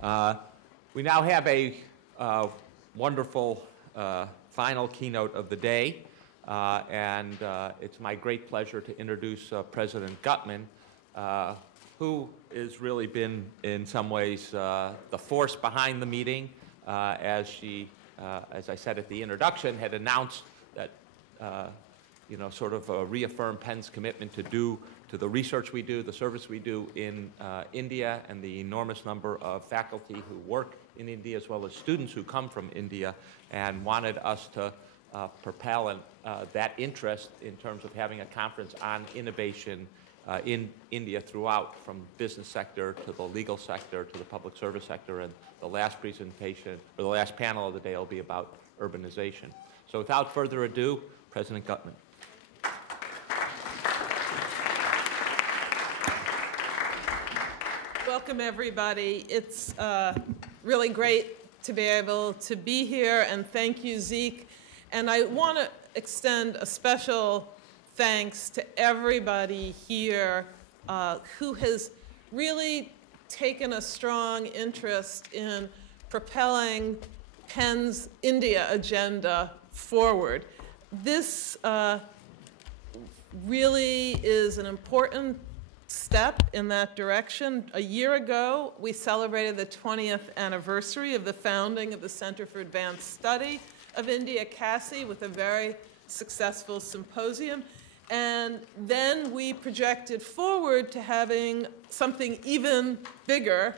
We now have a wonderful final keynote of the day, and it's my great pleasure to introduce President Gutmann, who has really been, in some ways, the force behind the meeting, as she, as I said at the introduction, had announced that, sort of reaffirmed Penn's commitment to the research we do, the service we do in India, and the enormous number of faculty who work in India, as well as students who come from India, and wanted us to propel that interest in terms of having a conference on innovation in India throughout, from business sector to the legal sector to the public service sector. And the last presentation, or the last panel of the day, will be about urbanization. So without further ado, President Gutmann. Welcome, everybody. It's really great to be able to be here, and thank you, Zeke. And I want to extend a special thanks to everybody here who has really taken a strong interest in propelling Penn's India agenda forward. This really is an important step in that direction. A year ago, we celebrated the 20th anniversary of the founding of the Center for Advanced Study of India, CASI, with a very successful symposium. And then we projected forward to having something even bigger.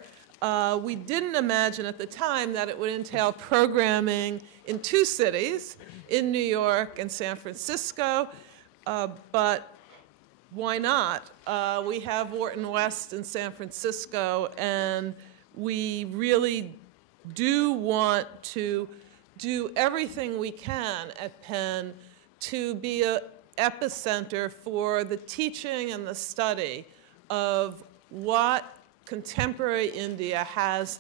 We didn't imagine at the time that it would entail programming in 2 cities, in New York and San Francisco, but why not? We have Wharton West in San Francisco, and we really do want to do everything we can at Penn to be an epicenter for the teaching and the study of what contemporary India has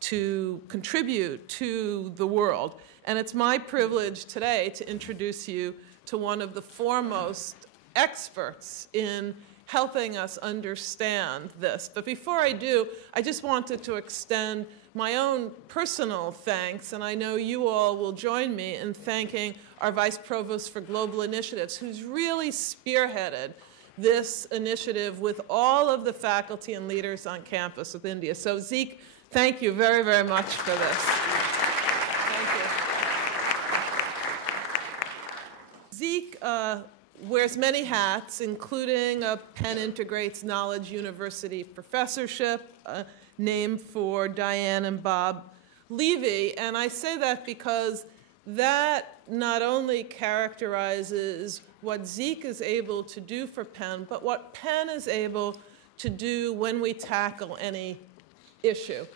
to contribute to the world. And it's my privilege today to introduce you to one of the foremost experts in helping us understand this. But before I do, I just wanted to extend my own personal thanks, and I know you all will join me in thanking our Vice Provost for Global Initiatives, who's really spearheaded this initiative with all of the faculty and leaders on campus with India. So Zeke, thank you very, very much for this. Thank you. Zeke wears many hats, including a Penn Integrates Knowledge University professorship named for Diane and Bob Levy. And I say that because that not only characterizes what Zeke is able to do for Penn, but what Penn is able to do when we tackle any issue.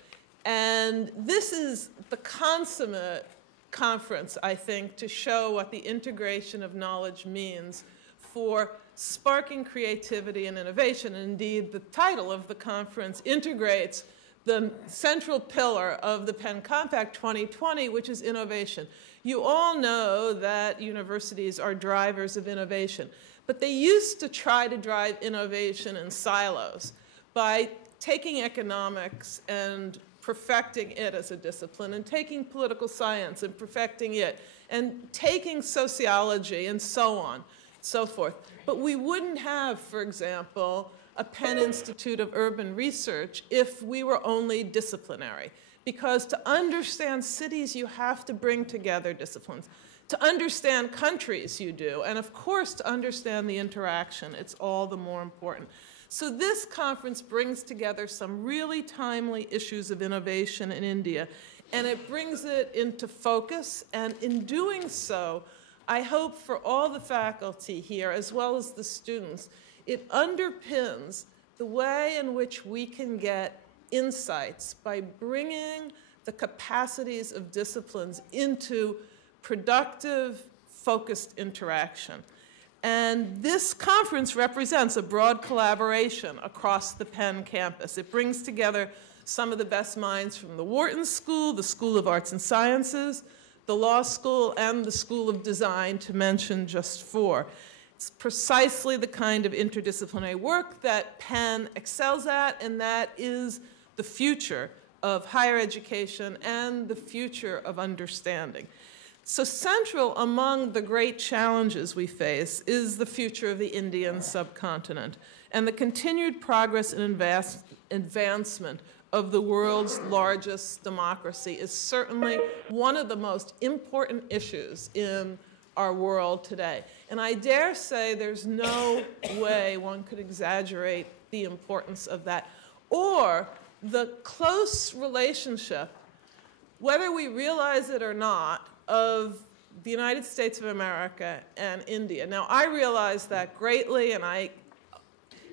And this is the consummate conference, I think, to show what the integration of knowledge means for sparking creativity and innovation. And indeed, the title of the conference integrates the central pillar of the Penn Compact 2020, which is innovation. You all know that universities are drivers of innovation, but they used to try to drive innovation in silos by taking economics and perfecting it as a discipline, and taking political science and perfecting it, and taking sociology and so on, so forth. But we wouldn't have, for example, a Penn Institute of Urban Research if we were only disciplinary. Because to understand cities, you have to bring together disciplines. To understand countries, you do. And of course, to understand the interaction, it's all the more important. So this conference brings together some really timely issues of innovation in India, and it brings it into focus. And in doing so, I hope for all the faculty here, as well as the students, it underpins the way in which we can get insights by bringing the capacities of disciplines into productive, focused interaction. And this conference represents a broad collaboration across the Penn campus. It brings together some of the best minds from the Wharton School, the School of Arts and Sciences, the Law School, and the School of Design, to mention just 4. It's precisely the kind of interdisciplinary work that Penn excels at, and that is the future of higher education and the future of understanding. So central among the great challenges we face is the future of the Indian subcontinent and the continued progress and advancement of the world's largest democracy is certainly one of the most important issues in our world today. And I dare say there's no way one could exaggerate the importance of that, or the close relationship, whether we realize it or not, of the United States of America and India. Now, I realize that greatly, and I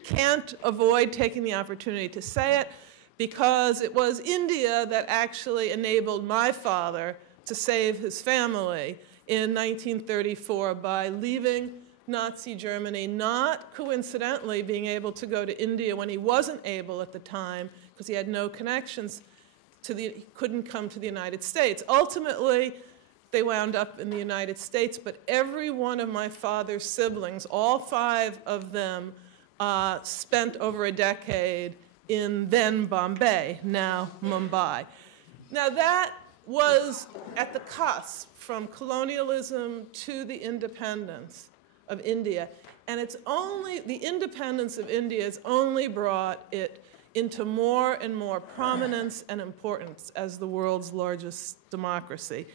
can't avoid taking the opportunity to say it, because it was India that actually enabled my father to save his family in 1934 by leaving Nazi Germany, not coincidentally being able to go to India when he wasn't able at the time because he had no connections to he couldn't come to the United States. Ultimately, they wound up in the United States, but every one of my father's siblings, all 5 of them, spent over a decade in then Bombay, now Mumbai. Now that was at the cusp from colonialism to the independence of India. And it's only, the independence of India has only brought it into more and more prominence and importance as the world's largest democracy.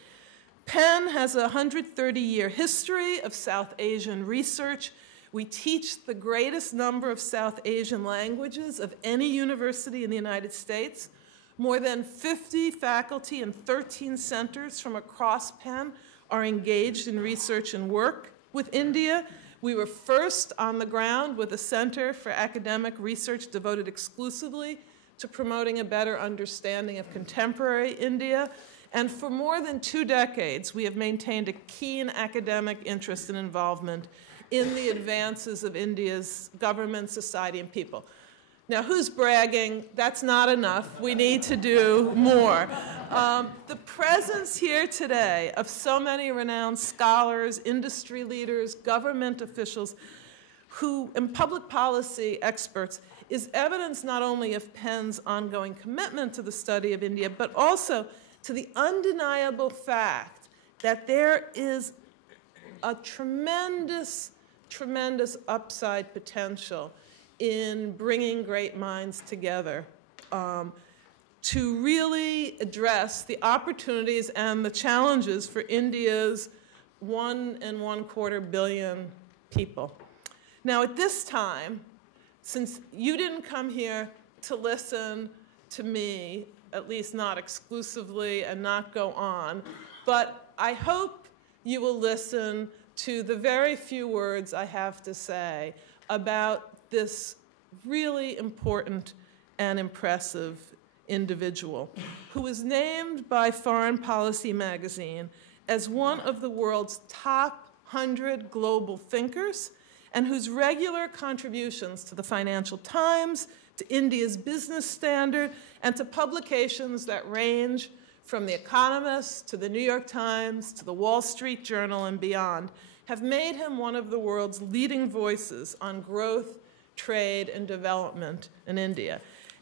Penn has a 130-year history of South Asian research. We teach the greatest number of South Asian languages of any university in the United States. More than 50 faculty and 13 centers from across Penn are engaged in research and work with India. We were first on the ground with a center for academic research devoted exclusively to promoting a better understanding of contemporary India. And for more than 2 decades, we have maintained a keen academic interest and involvement in the advances of India's government, society, and people. Now, who's bragging? That's not enough. We need to do more. The presence here today of so many renowned scholars, industry leaders, government officials, and public policy experts is evidence not only of Penn's ongoing commitment to the study of India, but also to the undeniable fact that there is a tremendous, tremendous upside potential in bringing great minds together to really address the opportunities and the challenges for India's 1.25 billion people. Now, at this time, since you didn't come here to listen to me, at least not exclusively and not go on, but I hope you will listen to the very few words I have to say about this really important and impressive individual who was named by Foreign Policy magazine as one of the world's top 100 global thinkers and whose regular contributions to the Financial Times, to India's Business Standard, and to publications that range from The Economist to the New York Times to the Wall Street Journal and beyond have made him one of the world's leading voices on growth, trade, and development in India.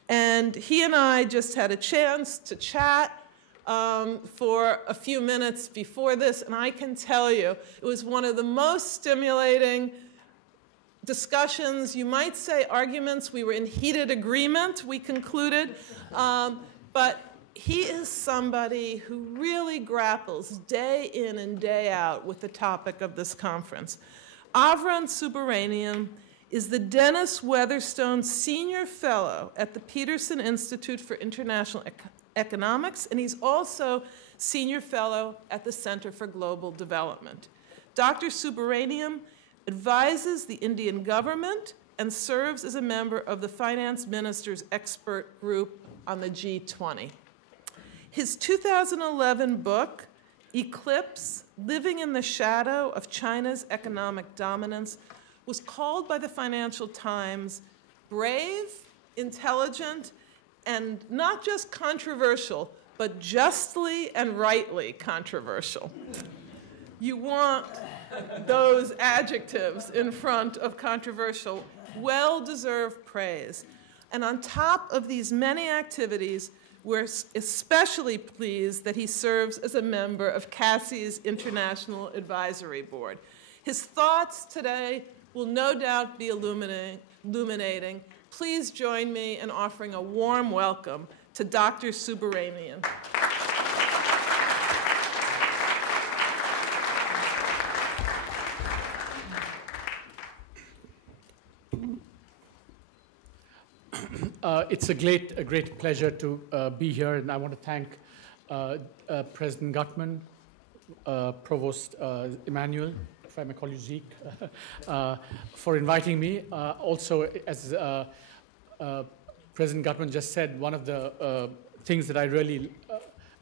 And he and I just had a chance to chat for a few minutes before this, and I can tell you it was one of the most stimulating discussions, you might say arguments. We were in heated agreement, we concluded. But he is somebody who really grapples day in and day out with the topic of this conference. Arvind Subramanian is the Dennis Weatherstone Senior Fellow at the Peterson Institute for International Economics, and he's also Senior Fellow at the Center for Global Development. Dr. Subramanian advises the Indian government and serves as a member of the Finance Minister's Expert Group on the G20. His 2011 book, Eclipse: Living in the Shadow of China's Economic Dominance, was called by the Financial Times brave, intelligent, and not just controversial, but justly and rightly controversial. You want those adjectives in front of controversial, well-deserved praise. And on top of these many activities, we're especially pleased that he serves as a member of CASSI's International Advisory Board. His thoughts today will no doubt be illuminating. Please join me in offering a warm welcome to Dr. Subramanian. It's a great pleasure to be here, and I want to thank President Gutmann, Provost Emmanuel, if I may call you Zeke, for inviting me. Also, as President Gutmann just said, one of the things that I really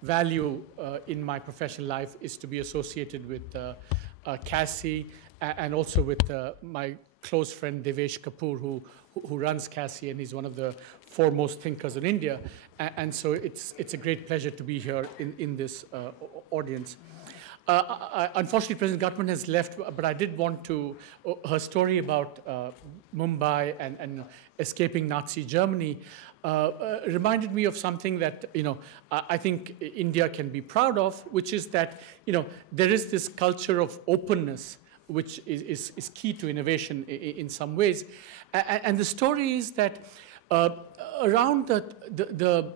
value in my professional life is to be associated with CASSI and also with my close friend Devesh Kapoor, who runs CASSI, and he's one of the foremost thinkers in India. And so it's a great pleasure to be here in this audience. Unfortunately, President Gutmann has left, but I did want to, her story about Mumbai and escaping Nazi Germany reminded me of something that, I think India can be proud of, which is that, there is this culture of openness, which is key to innovation in some ways. And the story is that around the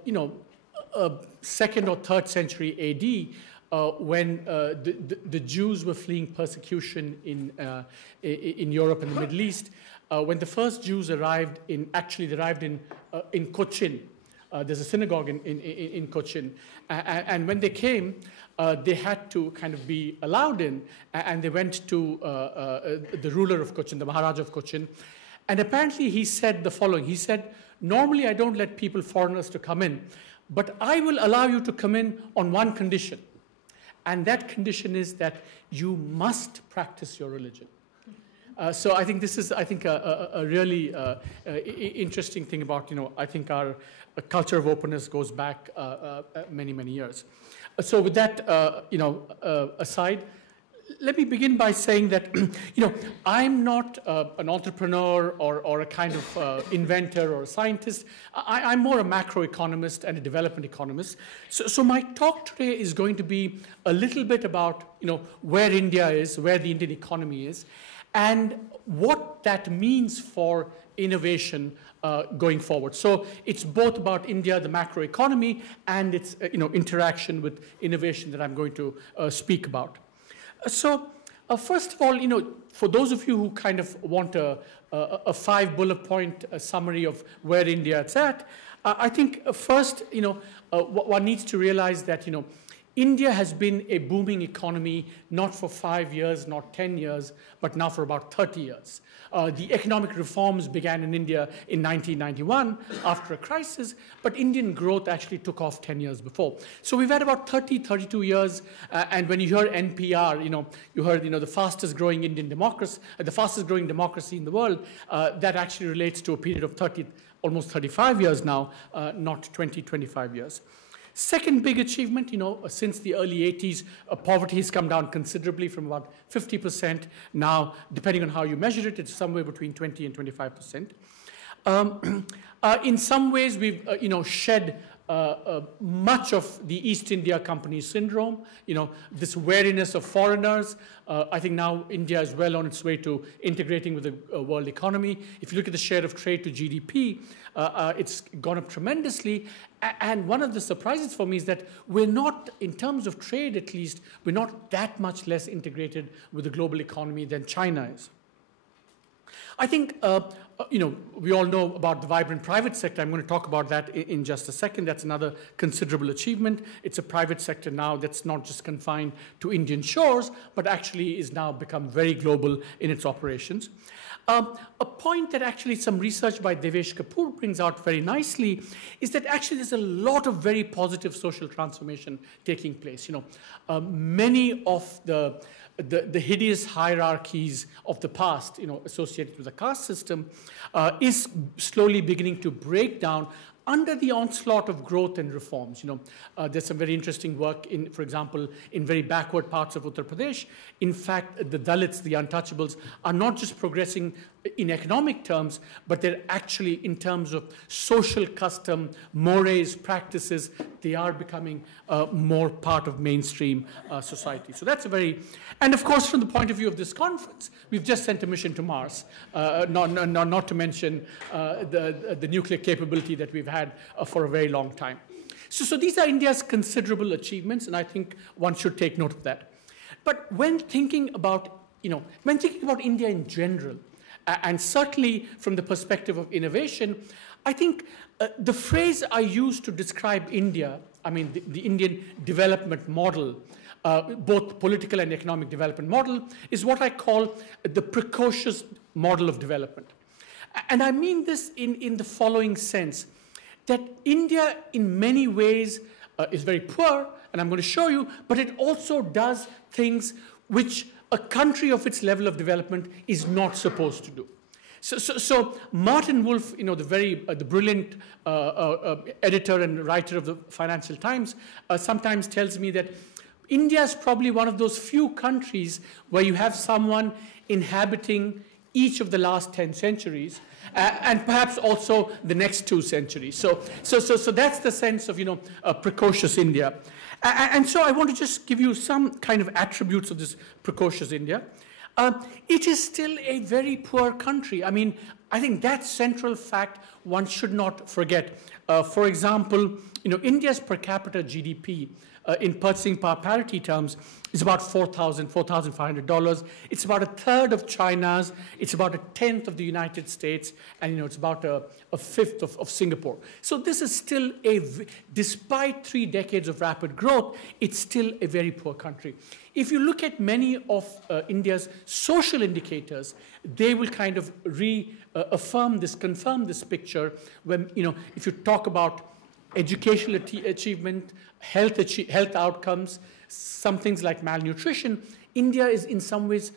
second or third century AD, when the Jews were fleeing persecution in Europe and the Middle East, when the first Jews arrived they arrived in Cochin. There's a synagogue in Cochin. And when they came, they had to kind of be allowed in, and they went to the ruler of Cochin, the Maharaja of Cochin. And apparently he said the following. He said, normally I don't let foreigners to come in, but I will allow you to come in on one condition. And that condition is that you must practice your religion. So I think this is, a really interesting thing about, I think our culture of openness goes back many, many years. So with that, aside, let me begin by saying that, I'm not an entrepreneur or a kind of inventor or a scientist. I'm more a macroeconomist and a development economist. So my talk today is going to be a little bit about, where India is, where the Indian economy is, and what that means for innovation going forward. So it's both about India, the macroeconomy, and its interaction with innovation that I'm going to speak about. So first of all, for those of you who kind of want a 5-bullet point summary of where India is at, I think first, one needs to realize that, India has been a booming economy, not for 5 years, not 10 years, but now for about 30 years. The economic reforms began in India in 1991 after a crisis, but Indian growth actually took off 10 years before. So we've had about 32 years, and when you hear NPR, you heard, the fastest growing Indian democracy, the fastest growing democracy in the world, that actually relates to a period of almost 35 years now, not 25 years. Second big achievement, since the early 80s, poverty has come down considerably from about 50%. Now, depending on how you measure it, it's somewhere between 20 and 25%. In some ways, we've, shed much of the East India Company syndrome, this wariness of foreigners. I think now India is well on its way to integrating with the world economy. If you look at the share of trade to GDP, it's gone up tremendously. And one of the surprises for me is that we're not, in terms of trade at least, we're not that much less integrated with the global economy than China is. I think, we all know about the vibrant private sector. I'm going to talk about that in just a second. That's another considerable achievement. It's a private sector now that's not just confined to Indian shores, but actually is now become very global in its operations. A point that actually some research by Devesh Kapoor brings out very nicely is that actually there's a lot of very positive social transformation taking place. Many of the hideous hierarchies of the past, associated with the caste system, is slowly beginning to break down under the onslaught of growth and reforms. There's some very interesting work for example, in very backward parts of Uttar Pradesh. In fact, the Dalits, the untouchables, are not just progressing in economic terms, but they're actually in terms of social custom, mores, practices, they are becoming more part of mainstream society. So that's a very, and of course from the point of view of this conference, we've just sent a mission to Mars, not to mention the nuclear capability that we've had for a very long time. So these are India's considerable achievements, and I think one should take note of that. But when thinking about, India in general, and certainly from the perspective of innovation, I think the phrase I use to describe India, I mean the Indian development model, both political and economic development model, is what I call the precocious model of development. And I mean this in the following sense, that India in many ways is very poor, and I'm going to show you, but it also does things which a country of its level of development is not supposed to do. So Martin Wolf, the brilliant editor and writer of the Financial Times, sometimes tells me that India is probably one of those few countries where you have someone inhabiting each of the last 10 centuries, and perhaps also the next 2 centuries. So that's the sense of, precocious India. And so I want to just give you some kind of attributes of this precocious India. It is still a very poor country. I mean, I think that central fact one should not forget. For example, India's per capita GDP in purchasing power parity terms is about $4,500. It's about a third of China's. It's about a tenth of the United States, and it's about a fifth of Singapore. So this is still despite 3 decades of rapid growth, it's still a very poor country. If you look at many of India's social indicators, they will kind of confirm this picture. When if you talk about educational achievement, health outcomes, some things like malnutrition, India is in some ways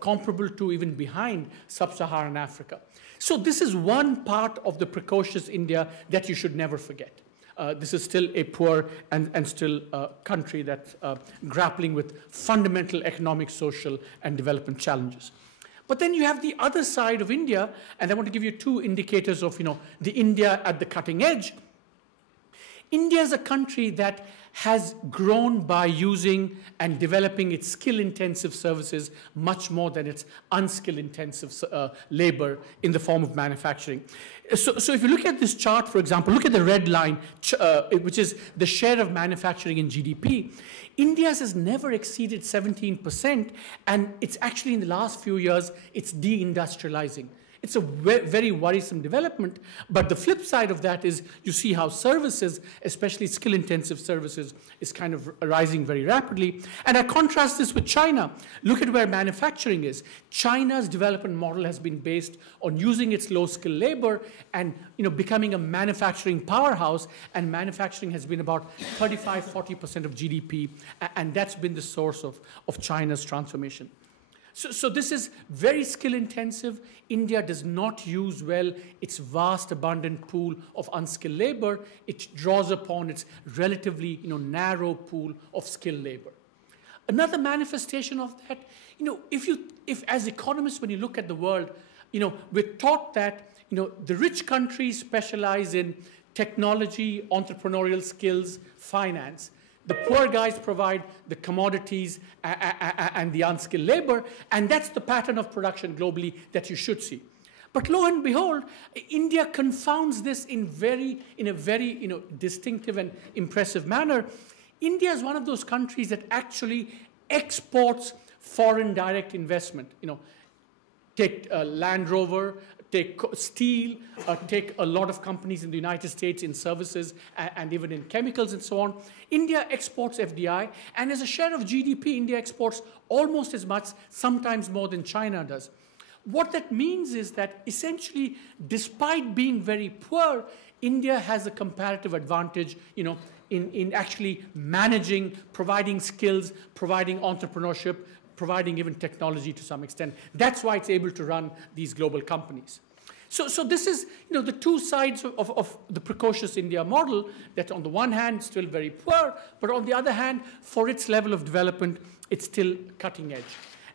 comparable to, even behind, sub-Saharan Africa. So this is one part of the precocious India that you should never forget. This is still a poor and still a country that's grappling with fundamental economic, social, and development challenges. But then you have the other side of India, and I want to give you 2 indicators of the India at the cutting edge. India is a country that has grown by using and developing its skill-intensive services much more than its unskill-intensive labor in the form of manufacturing. So if you look at this chart, for example, look at the red line, which is the share of manufacturing in GDP. India's has never exceeded 17%, and it's actually in the last few years, it's deindustrializing. It's a very worrisome development, but the flip side of that is you see how services, especially skill-intensive services, is kind of rising very rapidly. And I contrast this with China. Look at where manufacturing is. China's development model has been based on using its low-skill labor and becoming a manufacturing powerhouse, and manufacturing has been about 35–40% of GDP, and that's been the source of China's transformation. So this is very skill-intensive. India does not use well its vast, abundant pool of unskilled labor. It draws upon its relatively narrow pool of skilled labor. Another manifestation of that, if as economists, when you look at the world, we're taught that the rich countries specialize in technology, entrepreneurial skills, finance. The poor guys provide the commodities and the unskilled labor, and that's the pattern of production globally that you should see. But lo and behold, India confounds this in a very distinctive and impressive manner. India is one of those countries that actually exports foreign direct investment. Take Land Rover, take steel, take a lot of companies in the United States in services and even in chemicals and so on. India exports FDI, and as a share of GDP, India exports almost as much, sometimes more than China does. What that means is that essentially, despite being very poor, India has a comparative advantage, in actually managing, providing skills, providing entrepreneurship, providing even technology to some extent. That's why it's able to run these global companies. So this is the 2 sides of the precocious India model, that on the one hand, still very poor, but on the other hand, for its level of development, it's still cutting edge.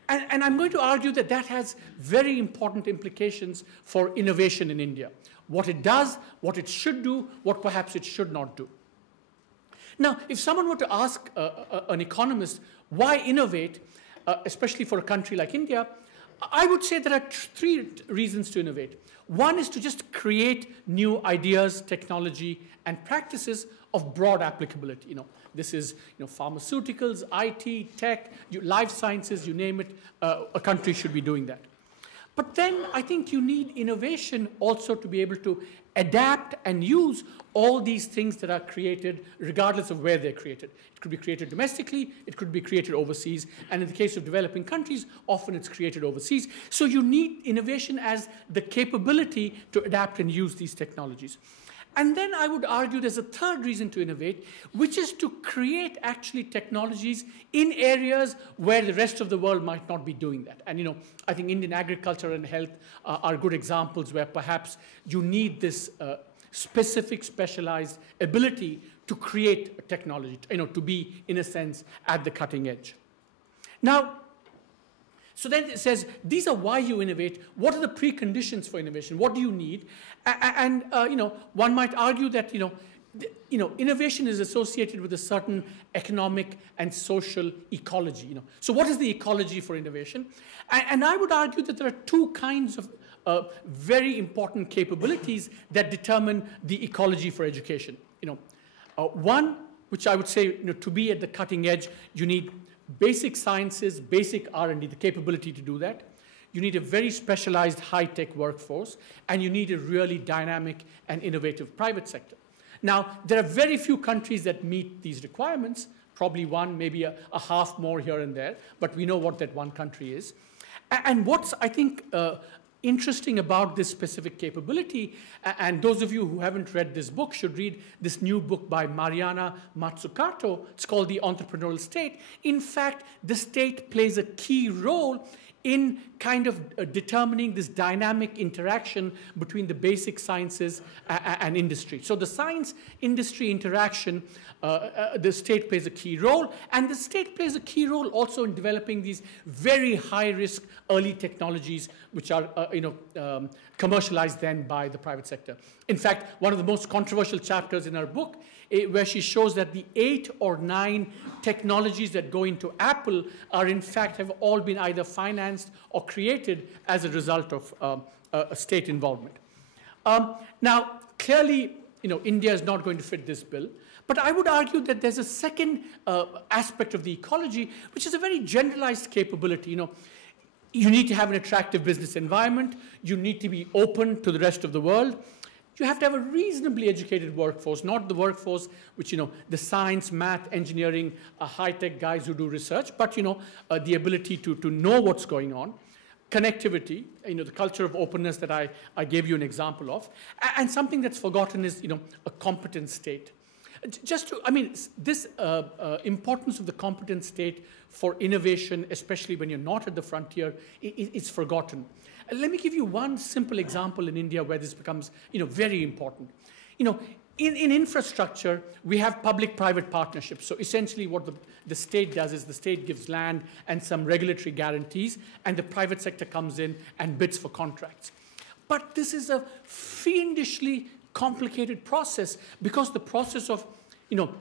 And I'm going to argue that that has very important implications for innovation in India. What it does, what it should do, what perhaps it should not do. Now, if someone were to ask an economist, why innovate, especially for a country like India, I would say there are three reasons to innovate. One is to just create new ideas, technology, and practices of broad applicability. This is pharmaceuticals, IT, tech, life sciences, you name it, a country should be doing that. But then I think you need innovation also to be able to adapt and use all these things that are created regardless of where they're created. It could be created domestically, it could be created overseas, and in the case of developing countries, often it's created overseas. So you need innovation as the capability to adapt and use these technologies. And then I would argue there's a third reason to innovate, which is to create actually technologies in areas where the rest of the world might not be doing that. And I think Indian agriculture and health are good examples where perhaps you need this specific, specialized ability to create technology, to be, in a sense, at the cutting edge. Now, so then it says, these are why you innovate. What are the preconditions for innovation? What do you need? And one might argue that innovation is associated with a certain economic and social ecology. So what is the ecology for innovation? And I would argue that there are two kinds of very important capabilities that determine the ecology for education. One, which I would say, to be at the cutting edge, you need basic sciences, basic R&D, the capability to do that. You need a very specialized high-tech workforce, and you need a really dynamic and innovative private sector. Now, there are very few countries that meet these requirements, probably one, maybe a half more here and there, but we know what that one country is. And what's, I think, interesting about this specific capability, and those of you who haven't read this book should read this new book by Mariana Mazzucato. It's called The Entrepreneurial State. In fact, the state plays a key role in kind of determining this dynamic interaction between the basic sciences and industry. So the science-industry interaction, the state plays a key role, and the state plays a key role also in developing these very high-risk early technologies which are commercialized then by the private sector. In fact, one of the most controversial chapters in our book where she shows that the 8 or 9 technologies that go into Apple are in fact have all been either financed or created as a result of a state involvement. Now, clearly, India is not going to fit this bill, but I would argue that there's a second aspect of the ecology, which is a very generalized capability. You need to have an attractive business environment. You need to be open to the rest of the world. You have to have a reasonably educated workforce, not the workforce which, the science, math, engineering, high-tech guys who do research, but, the ability to know what's going on. Connectivity, the culture of openness that I gave you an example of. And something that's forgotten is, a competent state. This importance of the competent state for innovation, especially when you're not at the frontier, is forgotten. Let me give you one simple example in India where this becomes, very important. In infrastructure, we have public-private partnerships. So essentially what the state does is the state gives land and some regulatory guarantees, and the private sector comes in and bids for contracts. But this is a fiendishly complicated process because the process of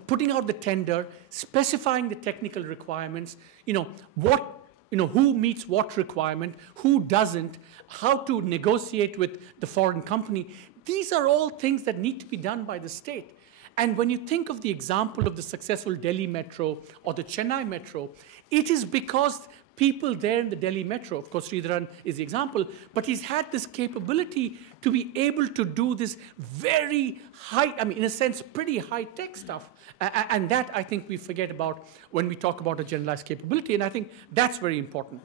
putting out the tender, specifying the technical requirements, who meets what requirement, who doesn't, how to negotiate with the foreign company. These are all things that need to be done by the state. And when you think of the example of the successful Delhi Metro or the Chennai Metro, it is because people there in the Delhi Metro, of course Sridharan is the example, but he's had this capability to be able to do this very high, in a sense, pretty high-tech stuff. And that, I think, we forget about when we talk about a generalized capability, and I think that's very important.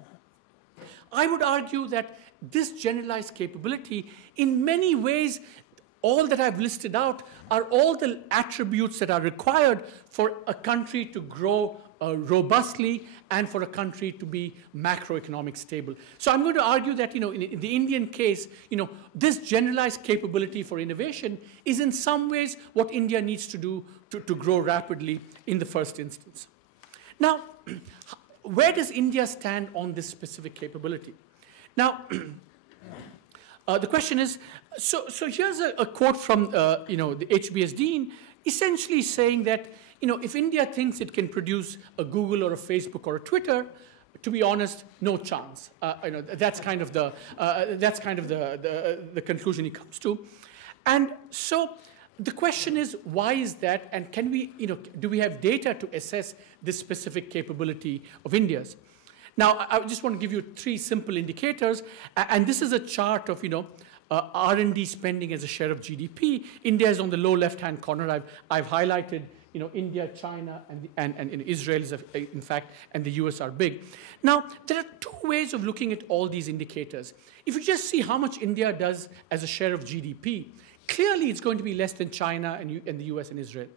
I would argue that this generalized capability, in many ways, all that I've listed out are all the attributes that are required for a country to grow robustly and for a country to be macroeconomic stable. So I'm going to argue that, in the Indian case, this generalized capability for innovation is in some ways what India needs to do to grow rapidly in the first instance. Now, where does India stand on this specific capability? Now, the question is, so here's a quote from the HBS Dean, essentially saying that if India thinks it can produce a Google or a Facebook or a Twitter, to be honest, no chance. That's kind of the conclusion he comes to, and so the question is, why is that, and can we, do we have data to assess this specific capability of India's? Now, I just want to give you 3 simple indicators, and this is a chart of R&D spending as a share of GDP. India is on the low left-hand corner. I've highlighted India, China, and Israel is in fact, and the US are big. Now, there are 2 ways of looking at all these indicators. If you just see how much India does as a share of GDP, clearly it's going to be less than China and the US and Israel.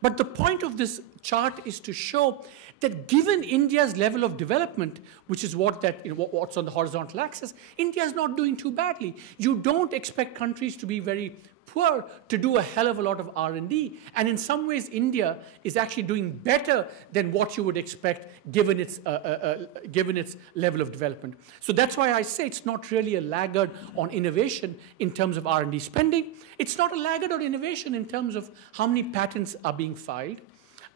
But the point of this chart is to show that given India's level of development, which is what's on the horizontal axis, India is not doing too badly. You don't expect countries to be very poor to do a hell of a lot of R&D. And in some ways, India is actually doing better than what you would expect given its level of development. So that's why I say it's not really a laggard on innovation in terms of R&D spending. It's not a laggard on innovation in terms of how many patents are being filed.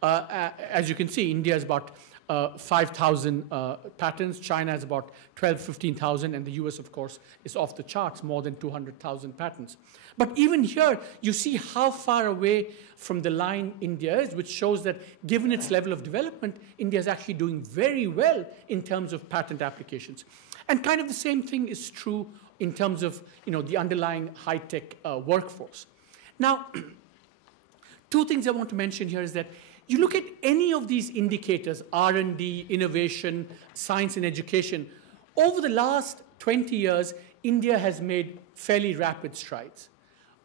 As you can see, India is about 5,000 patents. China is about 12, 15,000. And the US, of course, is off the charts, more than 200,000 patents. But even here, you see how far away from the line India is, which shows that given its level of development, India is actually doing very well in terms of patent applications. And kind of the same thing is true in terms of the underlying high-tech workforce. Now, 2 things I want to mention here is that you look at any of these indicators, R&D, innovation, science and education, over the last 20 years, India has made fairly rapid strides.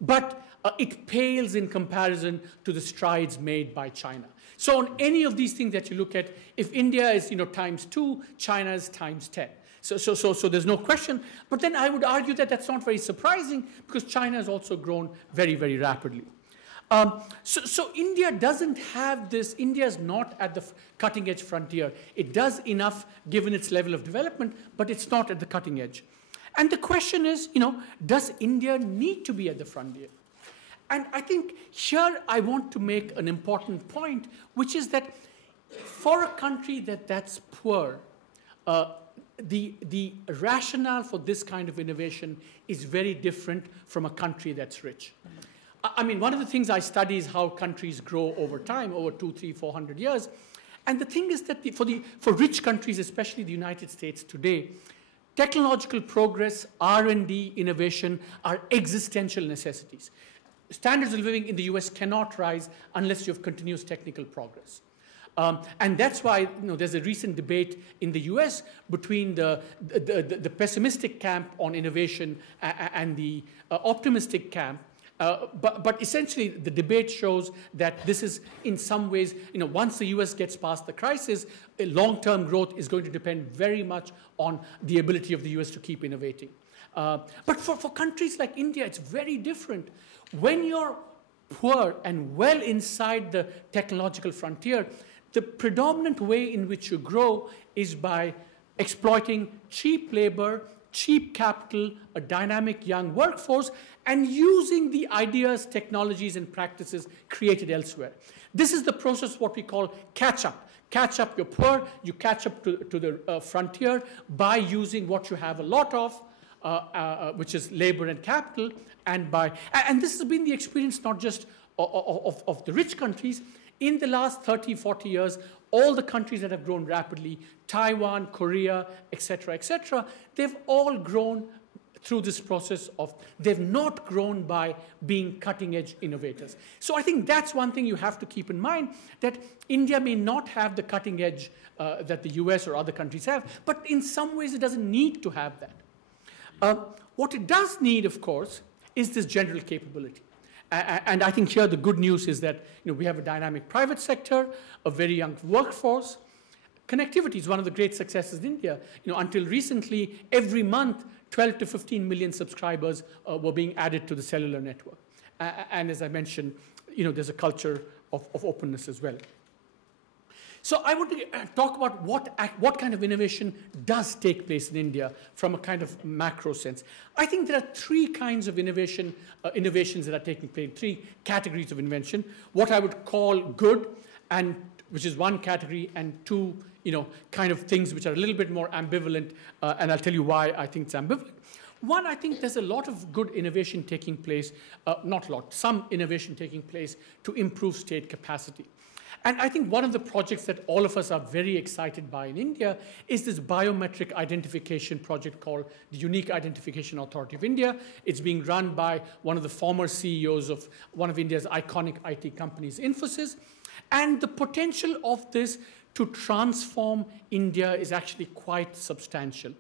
But it pales in comparison to the strides made by China. So on any of these things that you look at, if India is times 2, China is times 10. So there's no question. But then I would argue that that's not very surprising because China has also grown very, very rapidly. So India doesn't have this. India is not at the cutting edge frontier. It does enough given its level of development, but it's not at the cutting edge. And the question is, does India need to be at the frontier? And I think here I want to make an important point, which is that for a country that's poor, the rationale for this kind of innovation is very different from a country that's rich. I mean, one of the things I study is how countries grow over time, over 200, 300, 400 years. And the thing is that for rich countries, especially the United States today, technological progress, R&D, innovation are existential necessities. Standards of living in the US cannot rise unless you have continuous technical progress. And that's why there's a recent debate in the US between the pessimistic camp on innovation and the optimistic camp. But essentially, the debate shows that this is, in some ways, once the US gets past the crisis, long-term growth is going to depend very much on the ability of the US to keep innovating. But for countries like India, it's very different. When you're poor and well inside the technological frontier, the predominant way in which you grow is by exploiting cheap labor, cheap capital, a dynamic young workforce, and using the ideas, technologies, and practices created elsewhere. This is the process, what we call catch-up. Catch up, you're poor, you catch up to the frontier by using what you have a lot of, which is labor and capital, and this has been the experience not just of the rich countries. In the last 30, 40 years, all the countries that have grown rapidly, Taiwan, Korea, et cetera, they've all grown through this process of, they've not grown by being cutting-edge innovators. So I think that's one thing you have to keep in mind, that India may not have the cutting edge that the US or other countries have, but in some ways it doesn't need to have that. What it does need, of course, is this general capability. And I think here the good news is that we have a dynamic private sector, a very young workforce. Connectivity is one of the great successes in India. Until recently, every month, 12 to 15 million subscribers were being added to the cellular network. And as I mentioned, there's a culture of openness as well. So I want to talk about what kind of innovation does take place in India from a kind of macro sense. I think there are three kinds of innovations that are taking place, three categories of invention. What I would call good, and which is one category, and two, kind of things which are a little bit more ambivalent, and I'll tell you why I think it's ambivalent. One, I think there's a lot of good innovation taking place, not a lot, some innovation taking place to improve state capacity. And I think one of the projects that all of us are very excited by in India is this biometric identification project called the Unique Identification Authority of India. It's being run by one of the former CEOs of one of India's iconic IT companies, Infosys. And the potential of this to transform India is actually quite substantial.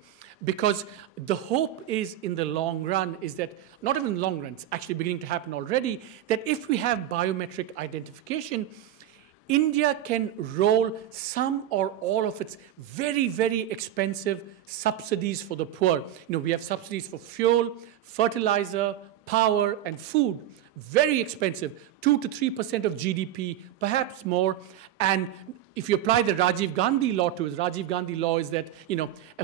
Because the hope is, in the long run, is that, not even in the long run, it's actually beginning to happen already, that if we have biometric identification, India can roll some or all of its very, very expensive subsidies for the poor. We have subsidies for fuel, fertilizer, power, and food. Very expensive, 2 to 3% of GDP, perhaps more. And if you apply the Rajiv Gandhi law to it, Rajiv Gandhi law is that,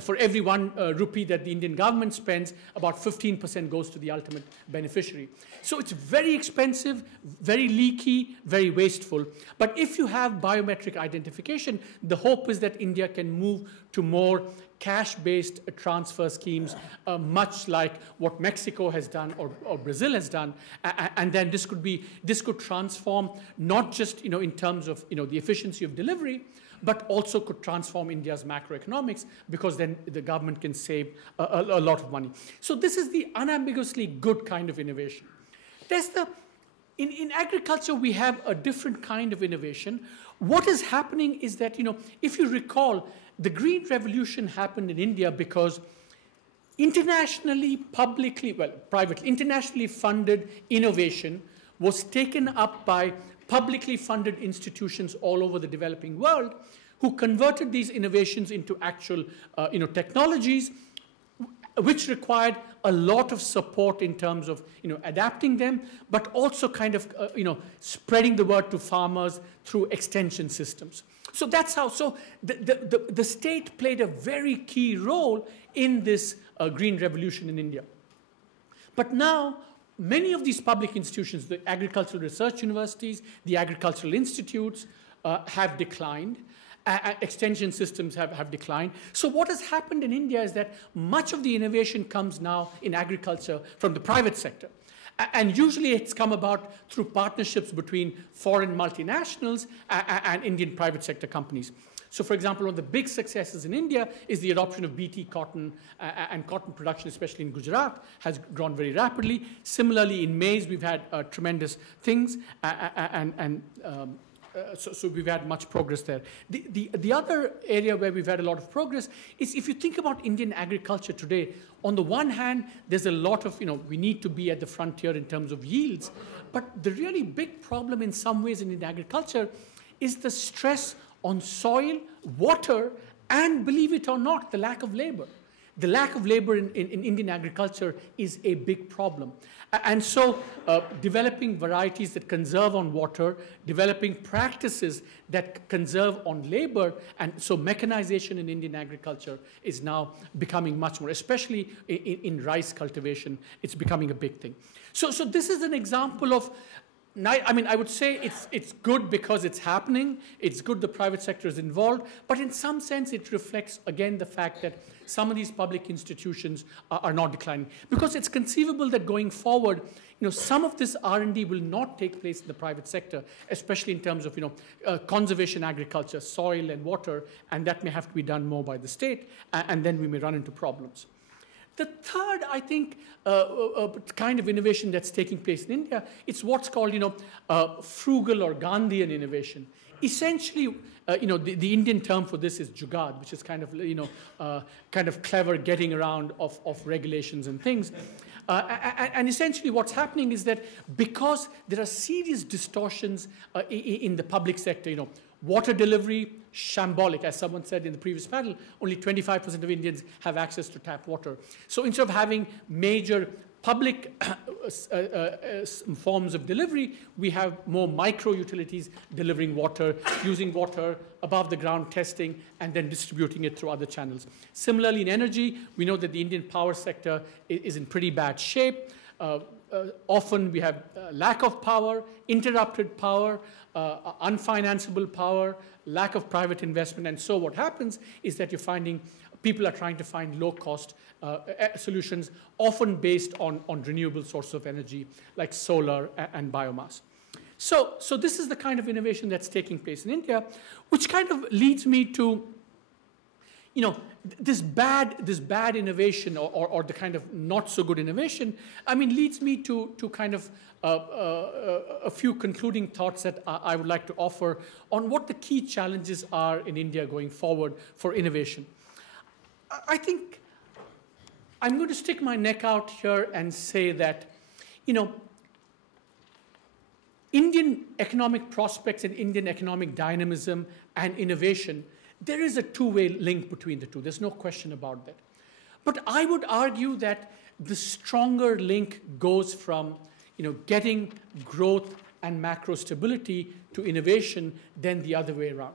for every 1 rupee that the Indian government spends, about 15% goes to the ultimate beneficiary. So it's very expensive, very leaky, very wasteful. But if you have biometric identification, the hope is that India can move to more cash-based transfer schemes, much like what Mexico has done or Brazil has done, and then this could transform not just in terms of the efficiency of delivery, but also could transform India's macroeconomics, because then the government can save a lot of money. So this is the unambiguously good kind of innovation. There's in agriculture we have a different kind of innovation. What is happening is that if you recall, the Green Revolution happened in India because internationally, internationally funded innovation was taken up by publicly funded institutions all over the developing world, who converted these innovations into actual technologies, which required a lot of support in terms of adapting them, but also kind of spreading the word to farmers through extension systems. So that's how. So the state played a very key role in this green revolution in India. But now, many of these public institutions, the agricultural research universities, the agricultural institutes, have declined. Extension systems have declined. So what has happened in India is that much of the innovation comes now in agriculture from the private sector. And usually it's come about through partnerships between foreign multinationals and Indian private sector companies. So for example, one of the big successes in India is the adoption of BT cotton, and cotton production, especially in Gujarat, has grown very rapidly. Similarly, in maize, we've had tremendous things, so we've had much progress there. The other area where we've had a lot of progress is if you think about Indian agriculture today, on the one hand, there's a lot of, we need to be at the frontier in terms of yields. But the really big problem in some ways in Indian agriculture is the stress on soil, water, and believe it or not, the lack of labor. The lack of labor in Indian agriculture is a big problem. And so developing varieties that conserve on water, developing practices that conserve on labor, and so mechanization in Indian agriculture is now becoming much more, especially in rice cultivation, it's becoming a big thing. So this is an example of, I would say it's good because it's happening. It's good the private sector is involved. But in some sense, it reflects, again, the fact that some of these public institutions are not declining. Because it's conceivable that going forward, some of this R&D will not take place in the private sector, especially in terms of, conservation agriculture, soil and water, and that may have to be done more by the state, and then we may run into problems. The third, I think, kind of innovation that's taking place in India, it's what's called, frugal or Gandhian innovation. Essentially, the Indian term for this is jugaad, which is kind of clever getting around of regulations and things. And essentially what's happening is that because there are serious distortions in the public sector, water delivery, shambolic. As someone said in the previous panel, only 25% of Indians have access to tap water. So instead of having major public forms of delivery, we have more micro utilities delivering water, using water above the ground, testing, and then distributing it through other channels. Similarly, in energy, we know that the Indian power sector is in pretty bad shape. Often we have lack of power, interrupted power, unfinanceable power, lack of private investment. And so what happens is that you're finding people are trying to find low-cost solutions, often based on renewable sources of energy like solar and biomass. So this is the kind of innovation that's taking place in India, which kind of leads me to, you know, this bad innovation or the kind of not so good innovation, I mean, leads me to kind of a few concluding thoughts that I would like to offer on what the key challenges are in India going forward for innovation. I think I'm going to stick my neck out here and say that, you know, Indian economic prospects and Indian economic dynamism and innovation, there is a two-way link between the two. There's no question about that. But I would argue that the stronger link goes from, you know, getting growth and macro stability to innovation than the other way around.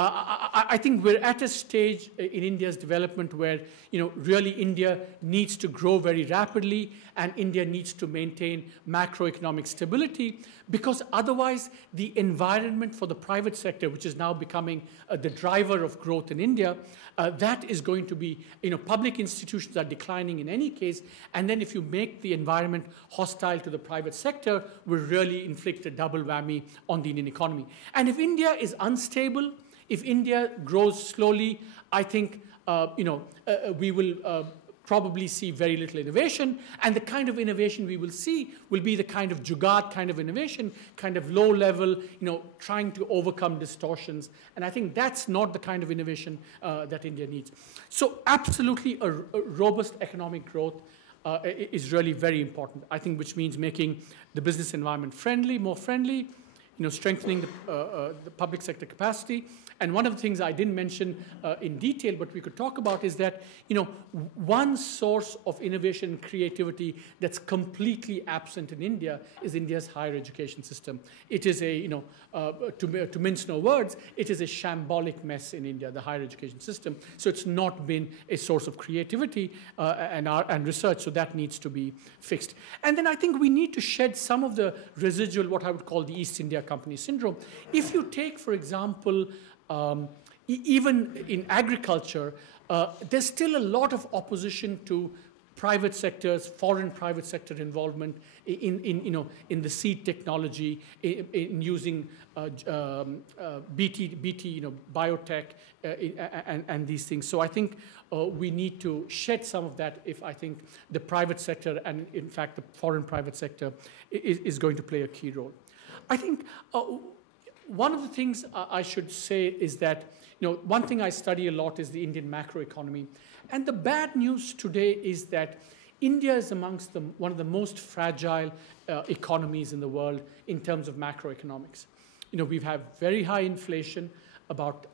I think we're at a stage in India's development where, you know, really India needs to grow very rapidly and India needs to maintain macroeconomic stability, because otherwise the environment for the private sector, which is now becoming the driver of growth in India, that is going to be, you know, public institutions are declining in any case, and then if you make the environment hostile to the private sector, we'll really inflict a double whammy on the Indian economy. And if India is unstable, if India grows slowly, I think we will probably see very little innovation, and the kind of innovation we will see will be the kind of jugaad kind of innovation, kind of low level, you know, trying to overcome distortions. And I think that's not the kind of innovation that India needs. So absolutely a robust economic growth is really very important, I think, which means making the business environment more friendly, you know, strengthening the public sector capacity. And one of the things I didn't mention in detail, but we could talk about, is that, you know, one source of innovation and creativity that's completely absent in India is India's higher education system. It is a, you know, to mince no words, it is a shambolic mess in India, the higher education system. So it's not been a source of creativity and research, so that needs to be fixed. And then I think we need to shed some of the residual, what I would call the East India Company syndrome. If you take, for example, even in agriculture, there's still a lot of opposition to private sectors, foreign private sector involvement in the seed technology, in using BT, you know, biotech, and these things. So I think we need to shed some of that if I think the private sector and, in fact, the foreign private sector is going to play a key role. I think one of the things I should say is that, you know, one thing I study a lot is the Indian macroeconomy. And the bad news today is that India is amongst one of the most fragile economies in the world in terms of macroeconomics. You know, we've had very high inflation, about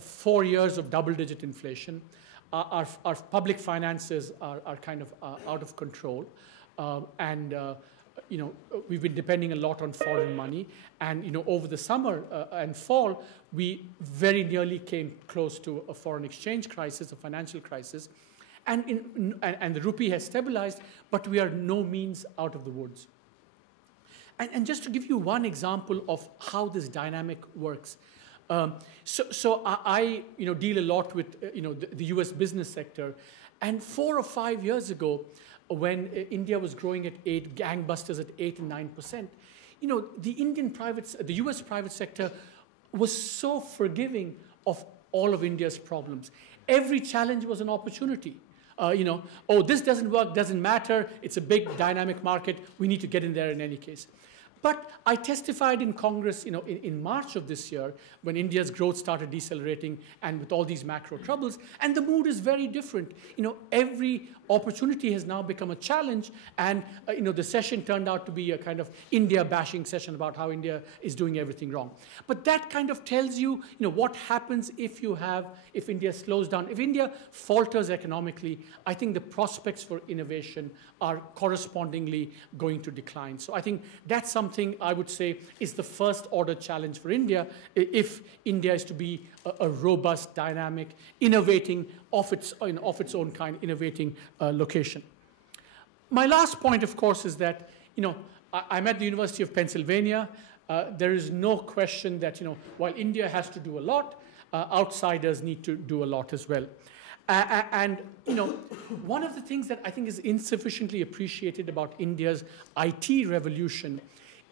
4 years of double-digit inflation. Our public finances are kind of out of control. You know, we've been depending a lot on foreign money. And, you know, over the summer and fall, we very nearly came close to a foreign exchange crisis, a financial crisis. And the rupee has stabilized, but we are no means out of the woods. And just to give you one example of how this dynamic works. So I you know, deal a lot with you know, the US business sector. And 4 or 5 years ago, when India was growing at gangbusters at 8 and 9%, you know, the US private sector was so forgiving of all of India's problems. Every challenge was an opportunity. You know, oh, this doesn't work, doesn't matter. It's a big dynamic market. We need to get in there in any case. But I testified in Congress, in March of this year, when India's growth started decelerating and with all these macro troubles, and the mood is very different. Every opportunity has now become a challenge, and the session turned out to be a kind of India-bashing session about how India is doing everything wrong. But that kind of tells you, what happens if India slows down. If India falters economically, I think the prospects for innovation are correspondingly going to decline. So I think that's something I would say is the first order challenge for India if India is to be a robust, dynamic, innovating, of its own kind, innovating location. My last point, of course, is that, I'm at the University of Pennsylvania. There is no question that, while India has to do a lot, outsiders need to do a lot as well. And one of the things that I think is insufficiently appreciated about India's IT revolution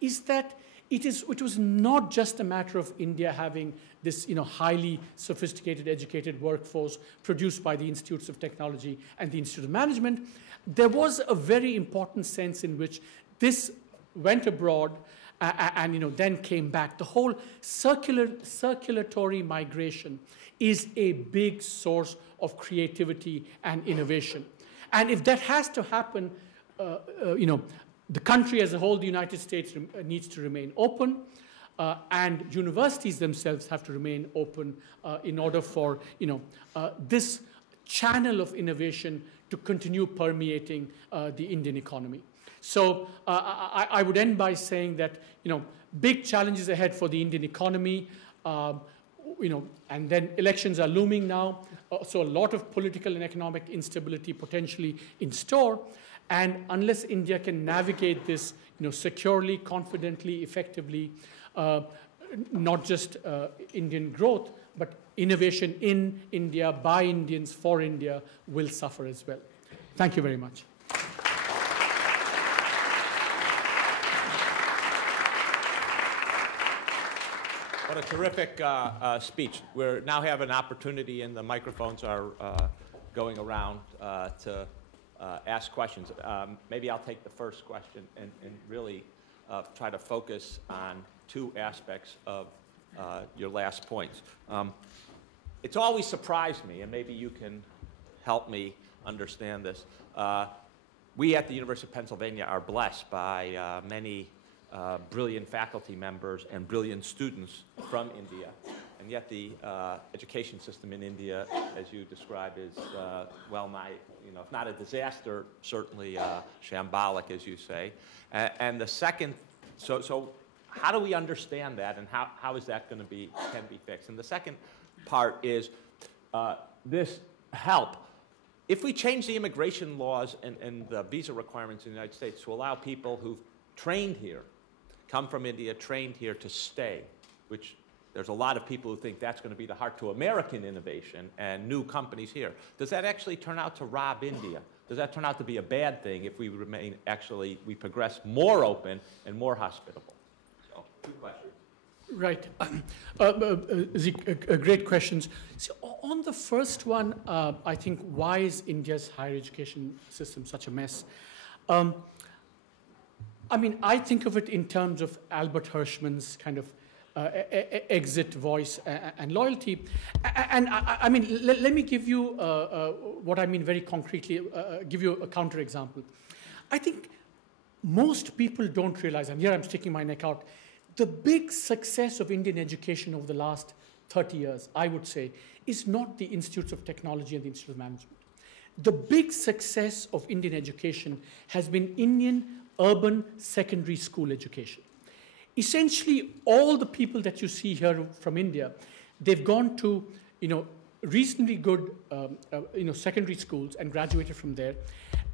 is that it was not just a matter of India having this highly sophisticated, educated workforce produced by the Institutes of Technology and the Institute of Management. There was a very important sense in which this went abroad and then came back. The whole circulatory migration is a big source of creativity and innovation. And if that has to happen, the country as a whole, the United States, needs to remain open, and universities themselves have to remain open in order for this channel of innovation to continue permeating the Indian economy. So I would end by saying that big challenges ahead for the Indian economy. And then elections are looming now, so a lot of political and economic instability potentially in store. And unless India can navigate this securely, confidently, effectively, not just Indian growth, but innovation in India, by Indians, for India, will suffer as well. Thank you very much. What a terrific speech. We now have an opportunity, and the microphones are going around to ask questions. Maybe I'll take the first question and really try to focus on two aspects of your last points. It's always surprised me, and maybe you can help me understand this. We at the University of Pennsylvania are blessed by many brilliant faculty members and brilliant students from India. And yet the education system in India, as you described, is well nigh, if not a disaster, certainly shambolic, as you say. And the second, so how do we understand that, and how is that can be fixed? And the second part is this help. If we change the immigration laws and the visa requirements in the United States to allow people who've trained here, come from India, trained here to stay, which there's a lot of people who think that's going to be the heart to American innovation and new companies here. Does that actually turn out to rob India? Does that turn out to be a bad thing if we we progress more open and more hospitable? So, two questions. Right. Great questions. So on the first one, I think, why is India's higher education system such a mess? I think of it in terms of Albert Hirschman's kind of exit, voice, and loyalty. And let me give you what I mean very concretely, give you a counterexample. I think most people don't realize, and here I'm sticking my neck out, the big success of Indian education over the last 30 years, I would say, is not the Institutes of Technology and the Institute of Management. The big success of Indian education has been Indian urban secondary school education. Essentially, all the people that you see here from India, they've gone to, reasonably good, secondary schools and graduated from there.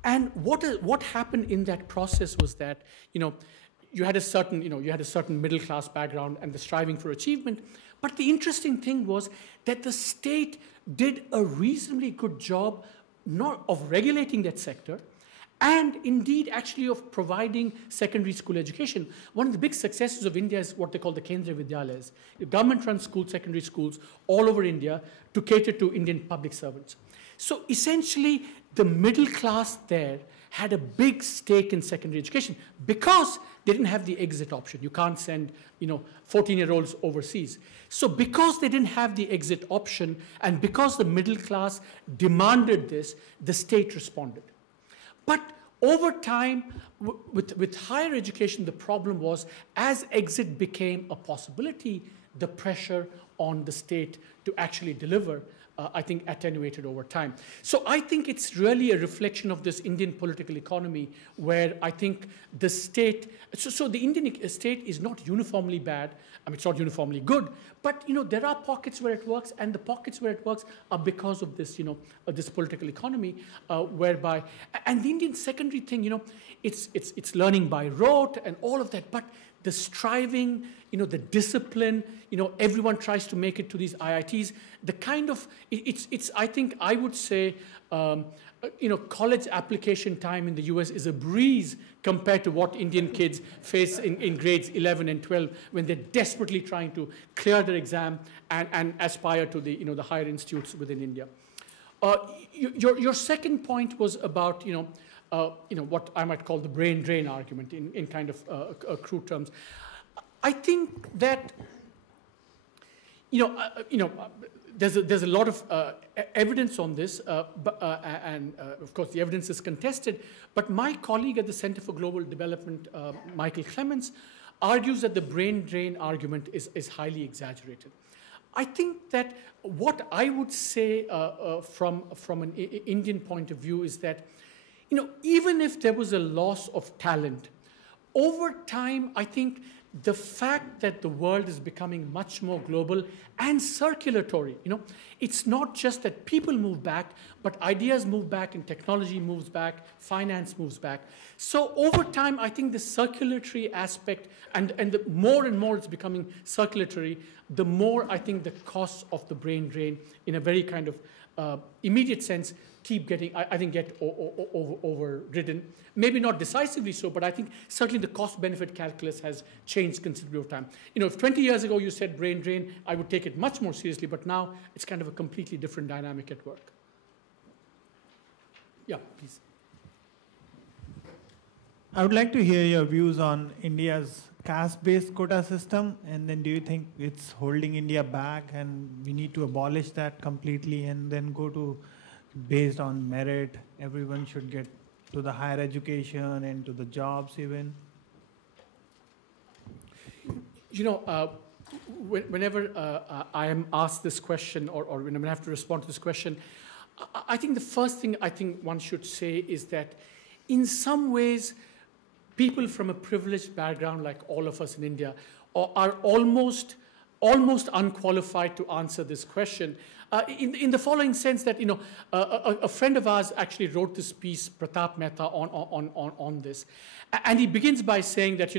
And what happened in that process was that, you had a certain middle-class background and the striving for achievement. But the interesting thing was that the state did a reasonably good job not of regulating that sector, and indeed actually of providing secondary school education. One of the big successes of India is what they call the Kendriya Vidyalayas, government-run schools, secondary schools all over India to cater to Indian public servants. So essentially, the middle class there had a big stake in secondary education because they didn't have the exit option. You can't send 14-year-olds overseas. So because they didn't have the exit option and because the middle class demanded this, the state responded. But over time, with higher education, the problem was as exit became a possibility, the pressure on the state to actually deliver, I think, attenuated over time. So I think it's really a reflection of this Indian political economy where I think the state, so the Indian state is not uniformly bad. I mean, it's not uniformly good, but there are pockets where it works, and the pockets where it works are because of this, this political economy, whereby, and the Indian secondary thing, it's learning by rote and all of that, but the striving, the discipline, everyone tries to make it to these IITs. The kind of, I think I would say, college application time in the US is a breeze compared to what Indian kids face in grades 11 and 12 when they're desperately trying to clear their exam and aspire to the, the higher institutes within India. Your second point was about, what I might call the brain drain argument in kind of crude terms. I think that, there's a lot of evidence on this, and of course the evidence is contested, but my colleague at the Center for Global Development, Michael Clements, argues that the brain drain argument is highly exaggerated. I think that what I would say from an Indian point of view is that, even if there was a loss of talent, over time, I think the fact that the world is becoming much more global and circulatory, it's not just that people move back, but ideas move back and technology moves back, finance moves back. So over time, I think the circulatory aspect, and the more and more it's becoming circulatory, the more I think the costs of the brain drain in a very kind of immediate sense keep getting, get overridden. Maybe not decisively so, but I think certainly the cost-benefit calculus has changed considerably over time. If 20 years ago you said brain drain, I would take it much more seriously, but now it's kind of a completely different dynamic at work. Yeah, please. I would like to hear your views on India's caste-based quota system, and then do you think it's holding India back and we need to abolish that completely and then go to based on merit, everyone should get to the higher education and to the jobs even? Whenever I am asked this question or when I have to respond to this question, I think the first thing I think one should say is that in some ways, people from a privileged background like all of us in India are almost unqualified to answer this question. In the following sense that, a friend of ours actually wrote this piece, Pratap Mehta, on this. And he begins by saying that,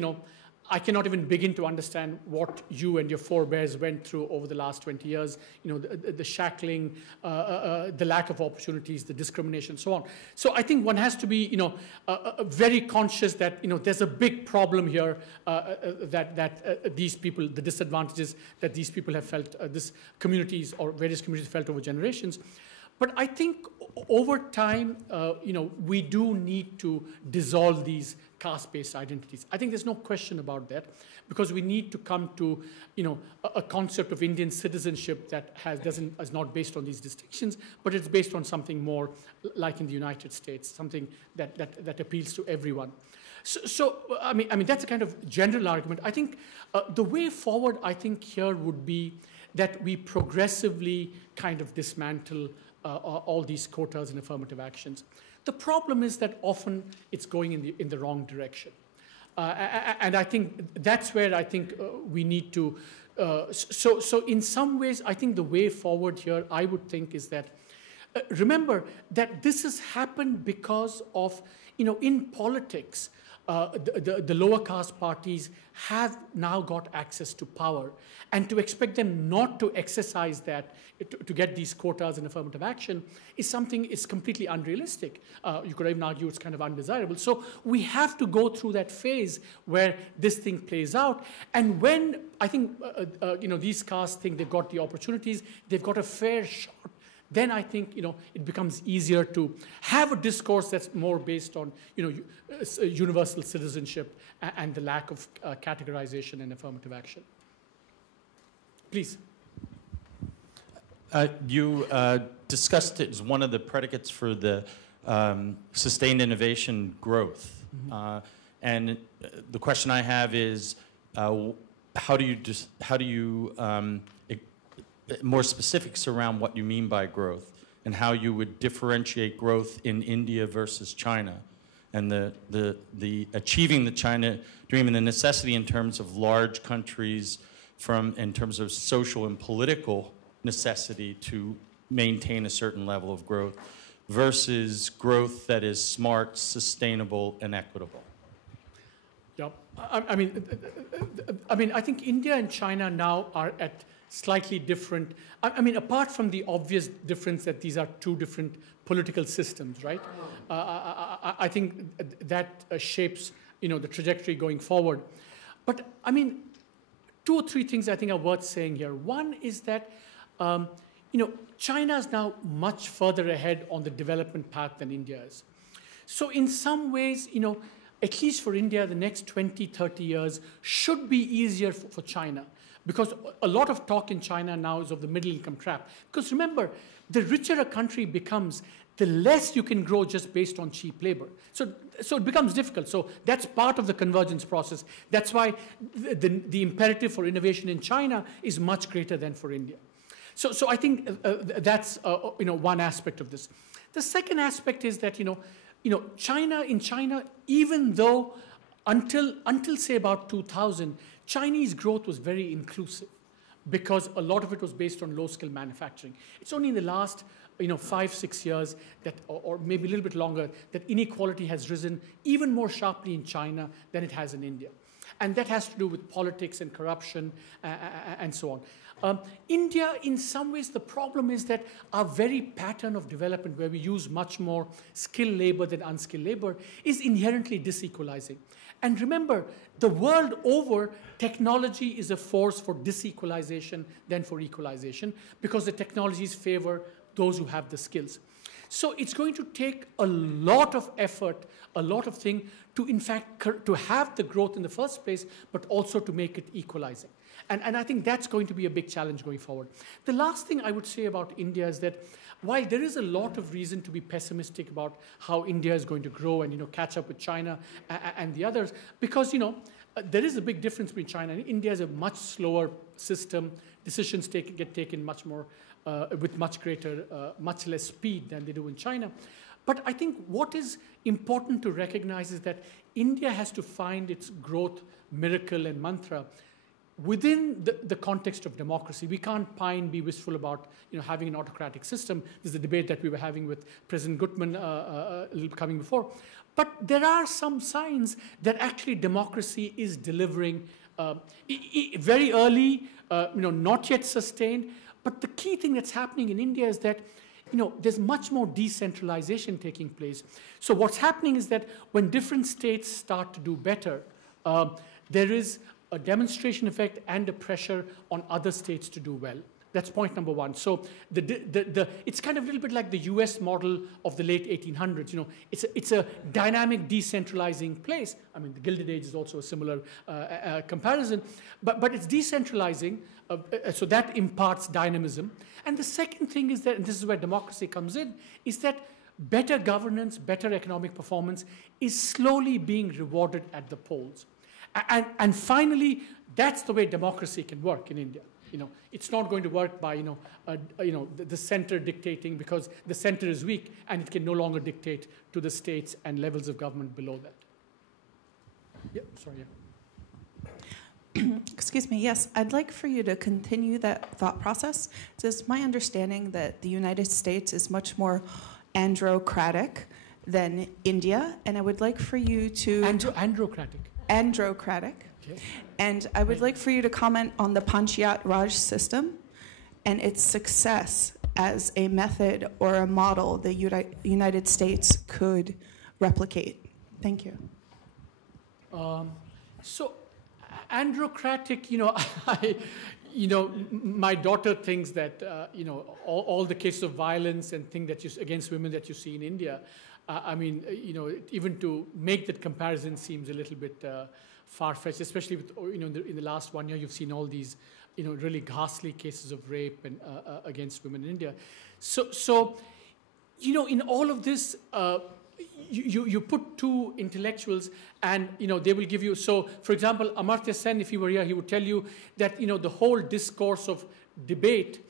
I cannot even begin to understand what you and your forebears went through over the last 20 years, the shackling, the lack of opportunities, the discrimination, so on. So I think one has to be, very conscious that, there's a big problem here that these people, the disadvantages that these people have felt, these communities or various communities felt over generations. But I think over time, we do need to dissolve these caste-based identities. I think there's no question about that, because we need to come to, a concept of Indian citizenship that is not based on these distinctions, but it's based on something more like in the United States, something that appeals to everyone. So I mean, that's a kind of general argument. I think the way forward, I think here would be that we progressively kind of dismantle all these quotas and affirmative actions. The problem is that often it's going in the wrong direction. And I think that's where I think we need to, so in some ways, I think the way forward here, I would think, is that, remember that this has happened because of, in politics, the lower caste parties have now got access to power, and to expect them not to exercise that to get these quotas and affirmative action is completely unrealistic. You could even argue it's kind of undesirable. So we have to go through that phase where this thing plays out, and when I think these castes think they've got the opportunities, they've got a fair shot, then I think, it becomes easier to have a discourse that's more based on, universal citizenship and the lack of categorization and affirmative action. Please. You discussed it as one of the predicates for the sustained innovation growth. Mm-hmm. And the question I have is, how do you more specifics around what you mean by growth and how you would differentiate growth in India versus China, and the achieving the China dream and the necessity in terms of large countries in terms of social and political necessity to maintain a certain level of growth versus growth that is smart, sustainable, and equitable. Yeah, I mean, I think India and China now are at slightly different. I mean, apart from the obvious difference that these are two different political systems, right? I think that shapes, the trajectory going forward. But I mean, 2 or 3 things I think are worth saying here. One is that, China is now much further ahead on the development path than India is. So in some ways, at least for India, the next 20, 30 years should be easier for China. Because a lot of talk in China now is of the middle income trap. Because remember, the richer a country becomes, the less you can grow just based on cheap labor. So it becomes difficult. So that's part of the convergence process. That's why the imperative for innovation in China is much greater than for India. So I think that's one aspect of this. The second aspect is that China, even though until say about 2000, Chinese growth was very inclusive because a lot of it was based on low-skill manufacturing. It's only in the last 5-6 years that, or maybe a little bit longer, that inequality has risen even more sharply in China than it has in India. And that has to do with politics and corruption and so on. India, in some ways, the problem is that our very pattern of development, where we use much more skilled labor than unskilled labor, is inherently disequalizing. And remember, the world over, technology is a force for disequalization than for equalization, because the technologies favor those who have the skills. So it's going to take a lot of effort, a lot of things to, in fact, to have the growth in the first place, but also to make it equalizing. And I think that's going to be a big challenge going forward. The last thing I would say about India is that while there is a lot of reason to be pessimistic about how India is going to grow and catch up with China and the others, because there is a big difference between China and India. Is a much slower system. Decisions get taken much more with much greater, much less speed than they do in China. But I think what is important to recognize is that India has to find its growth miracle and mantra within the context of democracy. We can't be wistful about having an autocratic system. This is the debate that we were having with President Gutmann coming before. But there are some signs that actually democracy is delivering very early, not yet sustained. But the key thing that's happening in India is that there's much more decentralization taking place. So what's happening is that when different states start to do better, there is a demonstration effect and a pressure on other states to do well. That's point number one. So it's kind of a little bit like the US model of the late 1800s. It's a dynamic, decentralizing place. I mean, the Gilded Age is also a similar comparison. But it's decentralizing, so that imparts dynamism. And the second thing is that, and this is where democracy comes in, is that better governance, better economic performance is slowly being rewarded at the polls. And finally, that's the way democracy can work in India. It's not going to work by the center dictating, because the center is weak and it can no longer dictate to the states and levels of government below that. Yeah, sorry. Yeah. Excuse me. Yes, I'd like for you to continue that thought process. It's my understanding that the United States is much more androcratic than India, and I would like for you to androcratic. Okay. And I would like for you to comment on the Panchayat Raj system and its success as a method or a model the United States could replicate. Thank you. So androcratic, my daughter thinks that, all the cases of violence and things that against women that you see in India, even to make that comparison seems a little bit far-fetched, especially with, in the last 1 year, you've seen all these, really ghastly cases of rape and against women in India. So, in all of this, you put two intellectuals and, they will give you, so, for example, Amartya Sen, if he were here, he would tell you that, the whole discourse of debate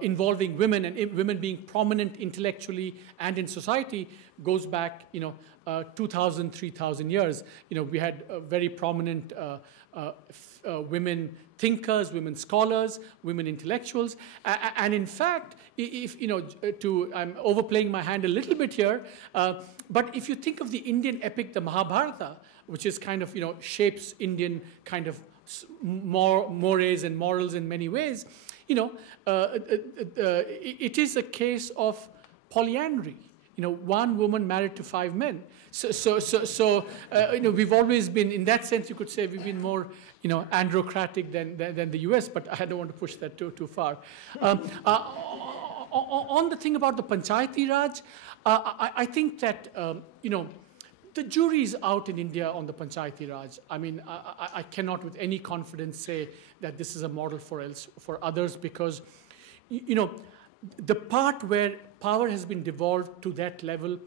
involving women and women being prominent intellectually and in society goes back, 2,000, 3,000 years. We had very prominent women thinkers, women scholars, women intellectuals. And in fact, if, I'm overplaying my hand a little bit here, but if you think of the Indian epic, the Mahabharata, which is kind of, shapes Indian kind of mores and morals in many ways, it is a case of polyandry. One woman married to 5 men. So we've always been, in that sense, you could say we've been more, androcratic than the US, but I don't want to push that too far. On the thing about the Panchayati Raj, I think that, the jury is out in India on the Panchayati Raj. I cannot with any confidence say that this is a model for others because, the part where power has been devolved to that level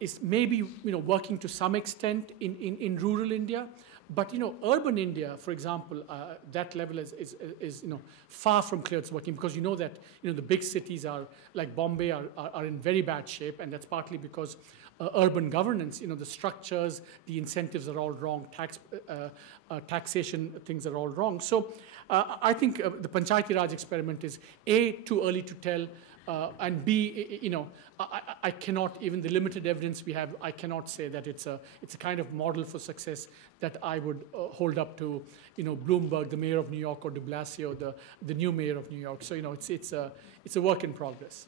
is maybe, working to some extent in rural India. But, urban India, for example, that level is far from clear it's working because that, the big cities are, like Bombay, are in very bad shape. And that's partly because urban governance, the structures, the incentives are all wrong, taxation things are all wrong. So I think the Panchayati Raj experiment is A, too early to tell, and B, I cannot, even the limited evidence we have, I cannot say that it's a kind of model for success that I would hold up to, Bloomberg, the mayor of New York, or de Blasio, the new mayor of New York. So, it's a work in progress.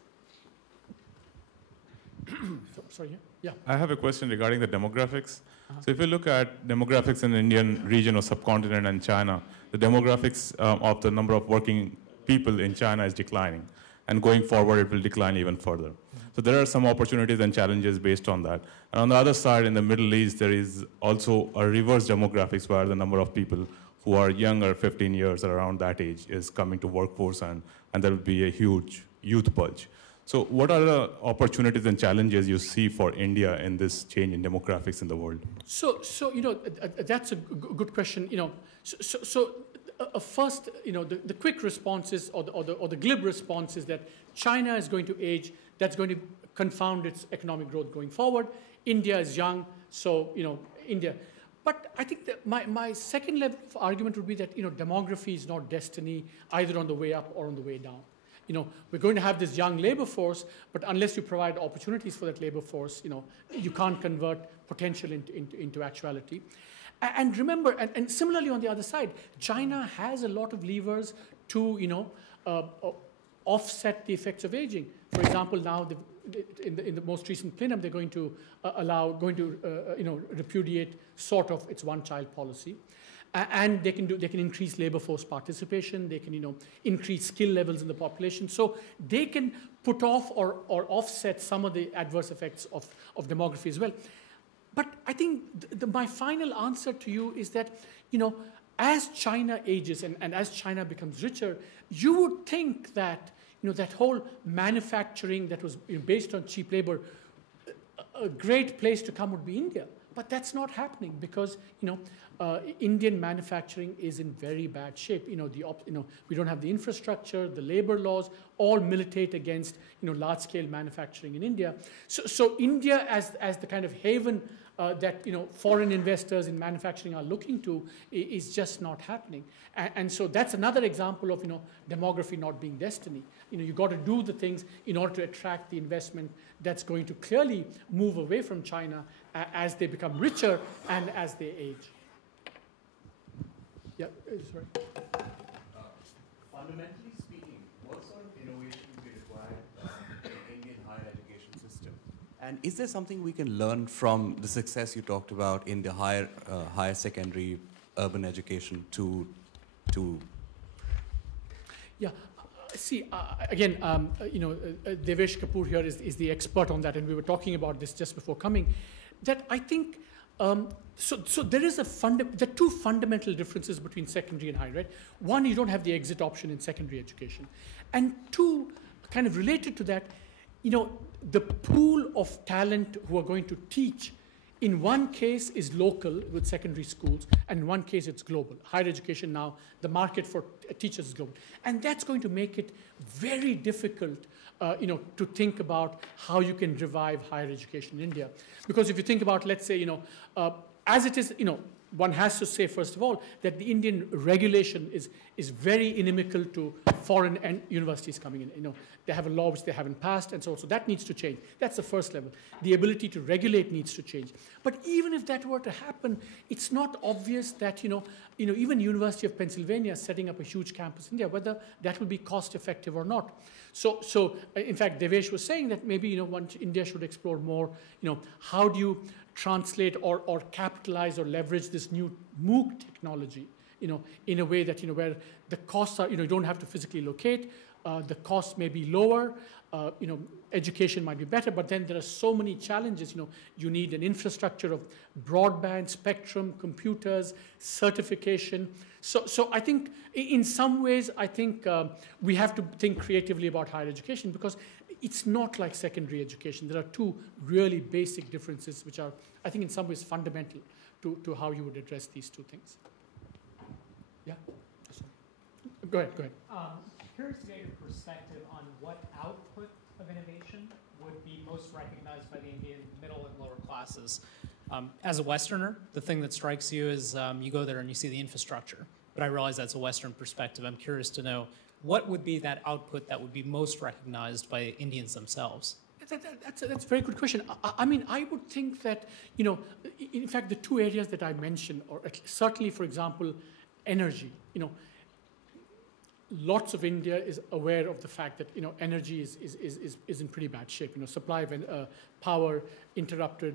Sorry, yeah. I have a question regarding the demographics. So if you look at demographics in the Indian region or subcontinent and China, the demographics of the number of working people in China is declining. And going forward, it will decline even further. So there are some opportunities and challenges based on that. And on the other side, in the Middle East, there is also a reverse demographics where the number of people who are younger, 15 years or around that age, is coming to workforce, and there will be a huge youth bulge. So what are the opportunities and challenges you see for India in this change in demographics in the world? So that's a good question. First, the quick response is, or the glib response is that China is going to age. That's going to confound its economic growth going forward. India is young, so India. But I think that my second level of argument would be that demography is not destiny, either on the way up or on the way down. We're going to have this young labor force, but unless you provide opportunities for that labor force, you can't convert potential into actuality. And remember, and similarly on the other side, China has a lot of levers to, offset the effects of aging. For example, now in the most recent plenum, they're going to repudiate sort of its one-child policy. And they can increase labor force participation. They can, increase skill levels in the population. So they can put off or offset some of the adverse effects of demography as well. But I think my final answer to you is that, as China ages and as China becomes richer, you would think that, that whole manufacturing that was based on cheap labor, a great place to come would be India. But that's not happening because, Indian manufacturing is in very bad shape. We don't have the infrastructure, the labor laws, all militate against, large-scale manufacturing in India. So India, as the kind of haven that, foreign investors in manufacturing are looking to, is just not happening. And so that's another example of, demography not being destiny. You've got to do the things in order to attract the investment that's going to clearly move away from China as they become richer and as they age. Yeah, sorry. Fundamentally speaking, what sort of innovation would be required in the Indian higher education system? And is there something we can learn from the success you talked about in the higher secondary urban education to Yeah, see, again, Devesh Kapoor here is the expert on that, and we were talking about this just before coming, that I think, so there is there are two fundamental differences between secondary and higher, right? One, you don't have the exit option in secondary education. And two, kind of related to that, the pool of talent who are going to teach, in one case is local with secondary schools, and in one case it's global. Higher education now, the market for teachers is global. And that's going to make it very difficult to think about how you can revive higher education in India. Because if you think about, let's say, as it is, one has to say, first of all, that the Indian regulation is very inimical to foreign universities coming in. They have a law which they haven't passed, and so that needs to change. That's the first level. The ability to regulate needs to change. But even if that were to happen, it's not obvious that, even University of Pennsylvania is setting up a huge campus in India, whether that will be cost effective or not. So in fact, Devesh was saying that maybe, India should explore more, how do you translate or capitalize or leverage this new MOOC technology, in a way that, where the costs are, you don't have to physically locate, the costs may be lower, education might be better, but then there are so many challenges. You need an infrastructure of broadband, spectrum, computers, certification. So I think in some ways, I think we have to think creatively about higher education, because it's not like secondary education. There are two really basic differences, which are, I think, in some ways fundamental to how you would address these two things. Yeah? Go ahead. Curious to get your perspective on what output of innovation would be most recognized by the Indian middle and lower classes. As a Westerner, the thing that strikes you is you go there and you see the infrastructure. But I realize that's a Western perspective. I'm curious to know, what would be that output that would be most recognized by Indians themselves? That's a very good question. I mean, I would think that, in fact, the two areas that I mentioned, or certainly, for example, energy, lots of India is aware of the fact that, energy is in pretty bad shape. Supply of power interrupted,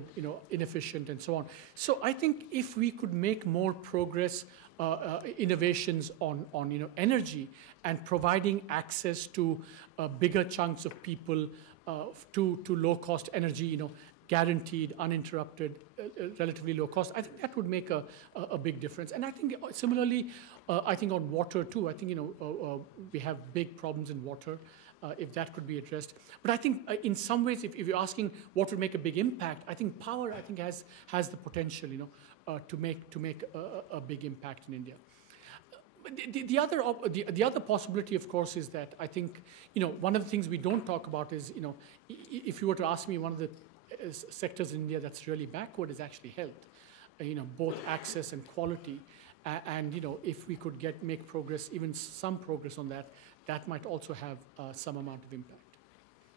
inefficient, and so on. So I think if we could make more progress, innovations on energy, and providing access to bigger chunks of people to low-cost energy, guaranteed, uninterrupted, relatively low cost, I think that would make a big difference. And I think similarly, I think on water too, I think, we have big problems in water, if that could be addressed. But I think in some ways, if you're asking what would make a big impact, I think power, I think, has the potential, to make a big impact in India. The other possibility, of course, is that I think, one of the things we don't talk about is, if you were to ask me, one of the sectors in India that's really backward is actually health, both access and quality. And if we could make progress, even some progress on that, that might also have some amount of impact.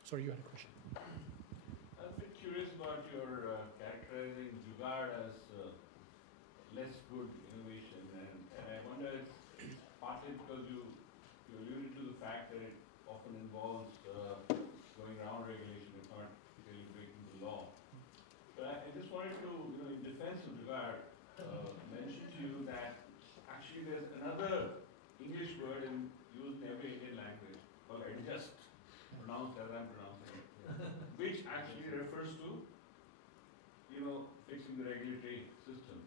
Sorry, you had a question. I was a bit curious about your characterizing Jugaad as less good innovation, and I wonder if it's partly because you alluded to the fact that it often involves going around regulation and not really breaking the law. But I just wanted to, in defense of Jugaad, mention to you that actually there's another English word used in every Indian language called adjust, pronounced as I'm pronouncing it, which actually refers to, fixing the regulatory system.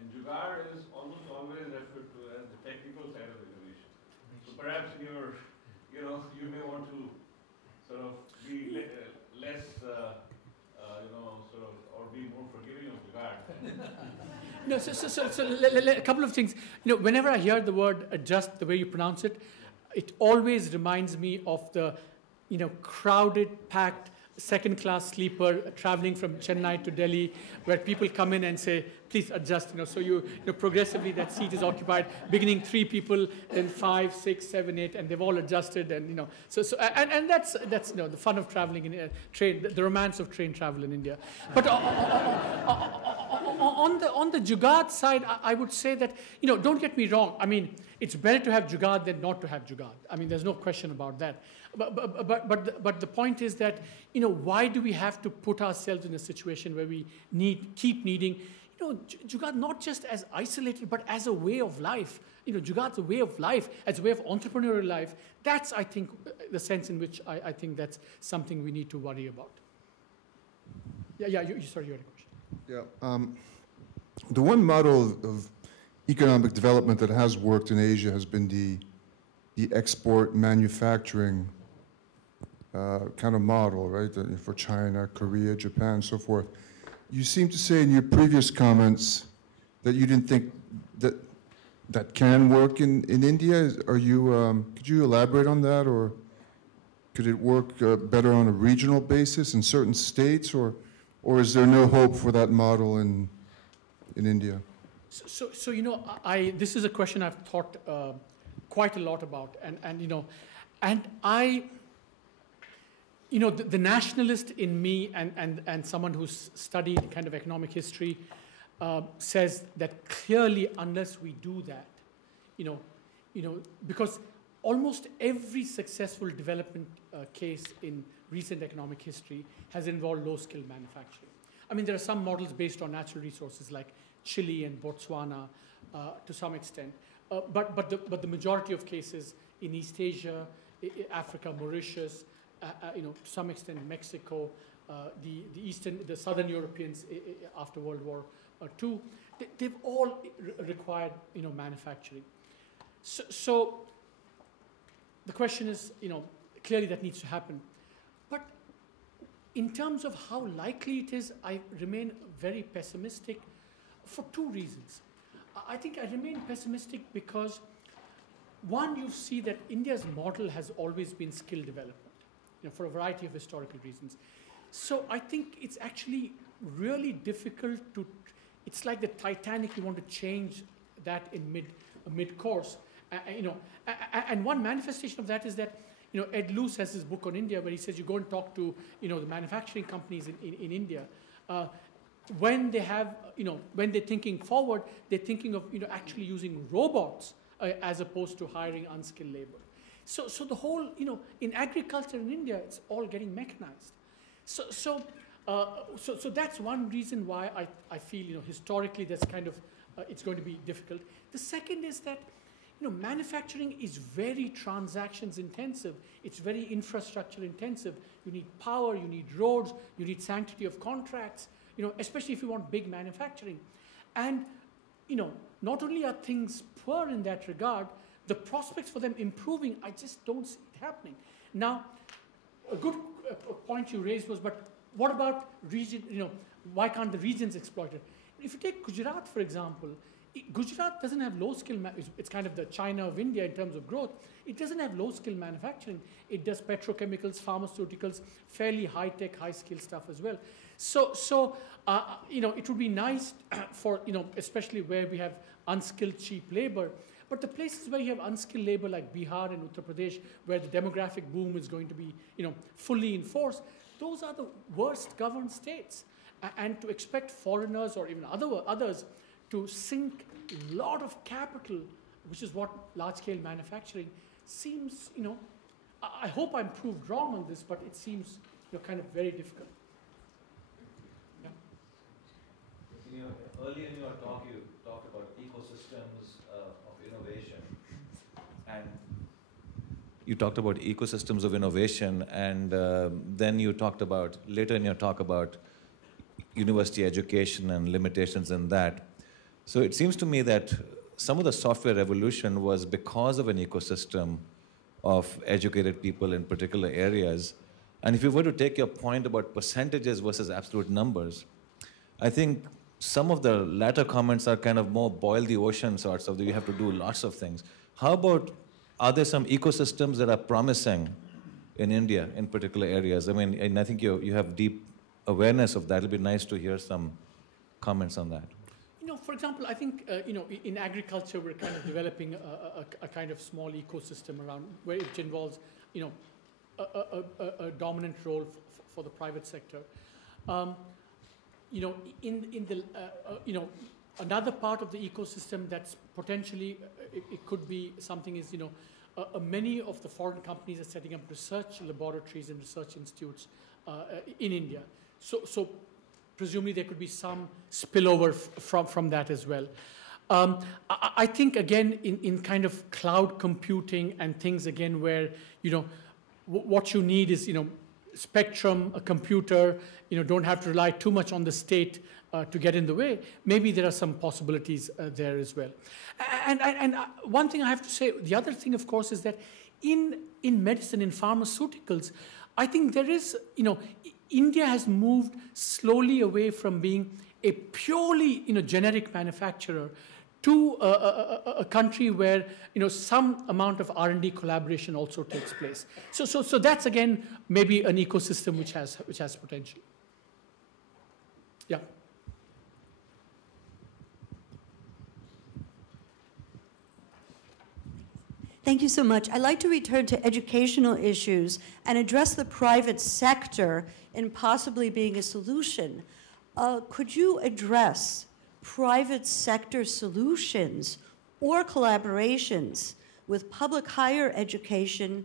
And Jugaad is almost always referred to as the technical side of innovation. So perhaps in your, you may want to sort of be less, or be more forgiving of Jugaad. No, so a couple of things. Whenever I hear the word adjust, the way you pronounce it, it always reminds me of the, crowded, packed, second-class sleeper traveling from Chennai to Delhi, where people come in and say, please adjust, so progressively that seat is occupied, beginning 3 people, then 5, 6, 7, 8, and they've all adjusted, and, and that's the fun of traveling in train, the romance of train travel in India. But on the Jugaad side, I would say that, don't get me wrong, I mean, it's better to have Jugaad than not to have Jugaad. I mean, there's no question about that. But the point is that, why do we have to put ourselves in a situation where we keep needing, Jugaad not just as isolated, but as a way of life. Jugaad's a way of life, as a way of entrepreneurial life. That's, I think, the sense in which I think that's something we need to worry about. Sorry, you had a question. Yeah. The one model of economic development that has worked in Asia has been the export manufacturing kind of model, right? For China, Korea, Japan, so forth. You seem to say in your previous comments that you didn't think that can work in India. Could you elaborate on that, or could it work better on a regional basis in certain states, or is there no hope for that model in India? So this is a question I've thought quite a lot about, the nationalist in me and someone who's studied kind of economic history says that clearly unless we do that, because almost every successful development case in recent economic history has involved low-skilled manufacturing. I mean, there are some models based on natural resources like Chile and Botswana to some extent, but the majority of cases in East Asia, Africa, Mauritius, to some extent Mexico, the southern Europeans after World War II, they've all required manufacturing. So the question is, clearly that needs to happen. But in terms of how likely it is, I remain very pessimistic for two reasons. I think I remain pessimistic because, one, you see that India's model has always been skill development, for a variety of historical reasons. So I think it's actually really difficult it's like the Titanic, you want to change that in mid-course. And one manifestation of that is that, Ed Luce has this book on India where he says you go and talk to, the manufacturing companies in India. When they have, when they're thinking forward, they're thinking of, actually using robots as opposed to hiring unskilled labor. So the whole, in agriculture in India, it's all getting mechanized. So that's one reason why I feel, historically, that's kind of, it's going to be difficult. The second is that, manufacturing is very transactions intensive. It's very infrastructure intensive. You need power, you need roads, you need sanctity of contracts, especially if you want big manufacturing. And, not only are things poor in that regard, the prospects for them improving, I just don't see it happening. Now, a good point you raised was, but what about region, why can't the regions exploit it? If you take Gujarat, for example, Gujarat doesn't have low-skill, it's kind of the China of India in terms of growth. It doesn't have low-skill manufacturing. It does petrochemicals, pharmaceuticals, fairly high-tech, high-skill stuff as well. So it would be nice for, especially where we have unskilled, cheap labor. But the places where you have unskilled labor like Bihar and Uttar Pradesh, where the demographic boom is going to be, fully in force, those are the worst governed states. And to expect foreigners or even others to sink a lot of capital, which is what large-scale manufacturing seems, I hope I'm proved wrong on this, but it seems kind of very difficult. Yeah. Earlier in your talk, you talked about ecosystems of innovation, and you talked about ecosystems of innovation, and then you talked about, later in your talk, about university education and limitations in that. So it seems to me that some of the software revolution was because of an ecosystem of educated people in particular areas. And if you were to take your point about percentages versus absolute numbers, I think some of the latter comments are kind of more boil the ocean sorts of, you have to do lots of things. How about, are there some ecosystems that are promising in India in particular areas? I mean, and I think you have deep awareness of that. It'll be nice to hear some comments on that. For example, I think, in agriculture, we're kind of developing a kind of small ecosystem around where it involves, a dominant role for the private sector. Another part of the ecosystem that's potentially, it could be something is, many of the foreign companies are setting up research laboratories and research institutes in India. So presumably there could be some spillover from that as well. I think, again, in kind of cloud computing and things, again, where, what you need is, spectrum, a computer, don't have to rely too much on the state to get in the way. Maybe there are some possibilities there as well. And one thing I have to say, the other thing, of course, is that in medicine, in pharmaceuticals, I think there is, India has moved slowly away from being a purely, generic manufacturer to a country where, some amount of R&D collaboration also takes place. So that's, again, maybe an ecosystem which has potential. Yeah. Thank you so much. I'd like to return to educational issues and address the private sector in possibly being a solution. Could you address private sector solutions or collaborations with public higher education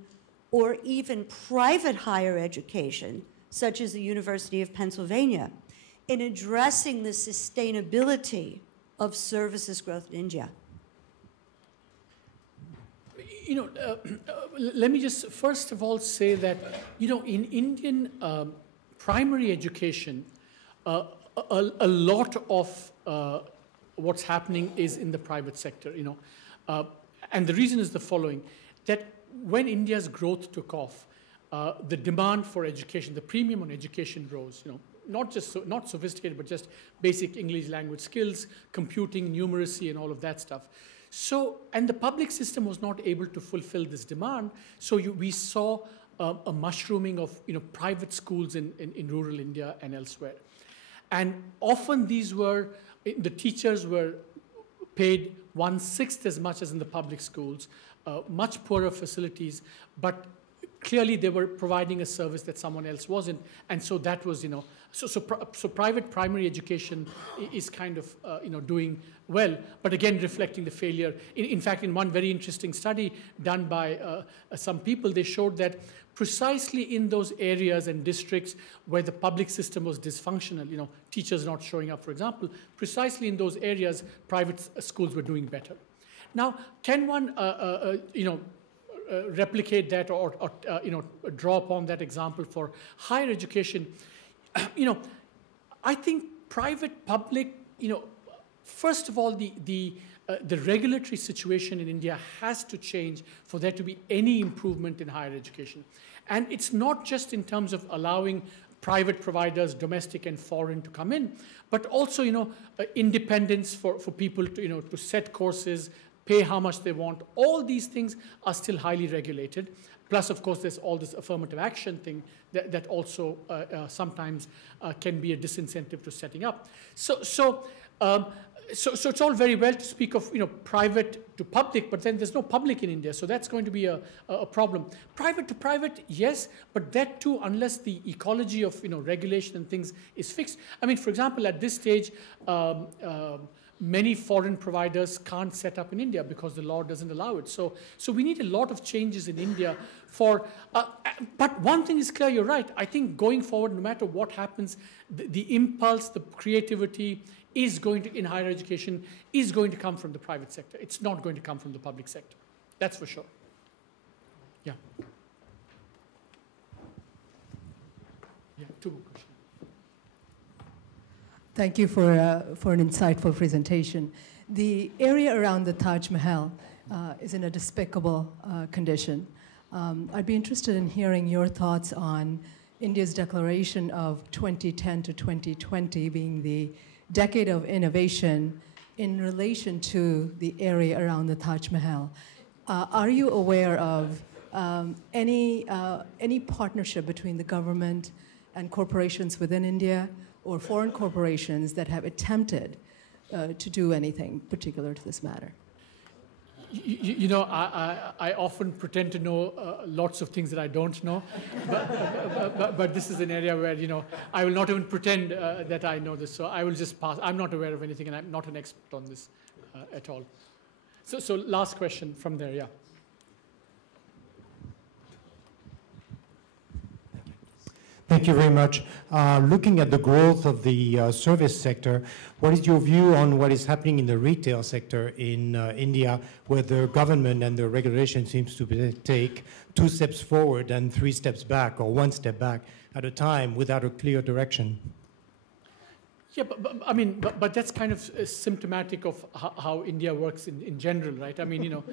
or even private higher education, such as the University of Pennsylvania, in addressing the sustainability of services growth in India? Let me just first of all say that, in Indian primary education, a lot of what's happening is in the private sector, and the reason is the following, that when India's growth took off, the demand for education, the premium on education rose, not sophisticated, but just basic English language skills, computing, numeracy, and all of that stuff. So, and the public system was not able to fulfill this demand, so we saw a mushrooming of private schools in rural India and elsewhere. And often these were, the teachers were paid 1/6 as much as in the public schools, much poorer facilities, but clearly they were providing a service that someone else wasn't. And so that was, so private primary education is kind of, doing well, but again, reflecting the failure. In fact, in one very interesting study done by some people, they showed that precisely in those areas and districts where the public system was dysfunctional, teachers not showing up, for example, precisely in those areas, private schools were doing better. Now, can one, replicate that or draw upon that example for higher education? I think private, public, first of all, the regulatory situation in India has to change for there to be any improvement in higher education. And it's not just in terms of allowing private providers, domestic and foreign, to come in, but also, independence for people to, to set courses, pay how much they want. All these things are still highly regulated. Plus, of course, there's all this affirmative action thing that also sometimes can be a disincentive to setting up. So it's all very well to speak of private to public, but then there's no public in India, so that's going to be a problem. Private to private, yes, but that too, unless the ecology of regulation and things is fixed. I mean, for example, at this stage, many foreign providers can't set up in India because the law doesn't allow it. So we need a lot of changes in India for, but one thing is clear, you're right. I think going forward, no matter what happens, the impulse, the creativity is going to, in higher education, is going to come from the private sector. It's not going to come from the public sector. That's for sure. Yeah. Yeah, two more questions. Thank you for an insightful presentation. The area around the Taj Mahal is in a despicable condition. I'd be interested in hearing your thoughts on India's declaration of 2010 to 2020 being the decade of innovation in relation to the area around the Taj Mahal. Are you aware of any partnership between the government and corporations within India or foreign corporations that have attempted to do anything particular to this matter? I often pretend to know lots of things that I don't know, but this is an area where, I will not even pretend that I know this, so I will just pass. I'm not aware of anything, and I'm not an expert on this at all. So last question from there, yeah. Thank Thank you very much. Looking at the growth of the service sector, what is your view on what is happening in the retail sector in India, where the government and the regulation seems to take 2 steps forward and 3 steps back, or 1 step back at a time without a clear direction? Yeah, but that's kind of symptomatic of how India works in general, right? I mean,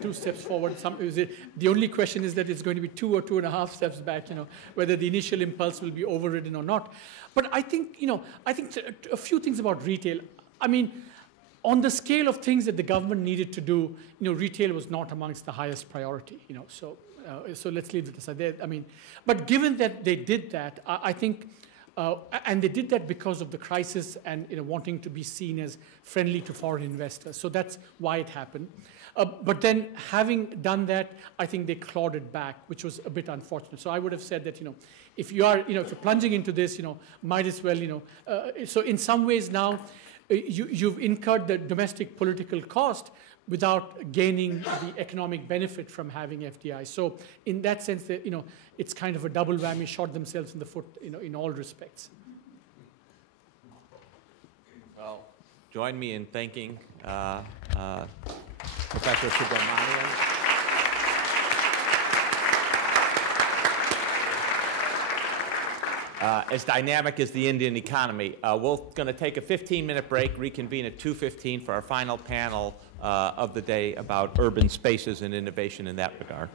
2 steps forward. The only question is that it's going to be 2 or 2.5 steps back. Whether the initial impulse will be overridden or not. But I think, a few things about retail. I mean, on the scale of things that the government needed to do, retail was not amongst the highest priority. So let's leave it aside. But given that they did that, I think. And they did that because of the crisis and wanting to be seen as friendly to foreign investors. So that's why it happened. But then, having done that, I think they clawed it back, which was a bit unfortunate. So I would have said that if you are if you're plunging into this, might as well So in some ways now, you've incurred the domestic political cost without gaining the economic benefit from having FDI. So in that sense, it's kind of a double whammy, shot themselves in the foot, in all respects. Well, join me in thanking Professor Subramanian. As dynamic as the Indian economy. We're going to take a 15-minute break, reconvene at 2:15 for our final panel of the day about urban spaces and innovation in that regard.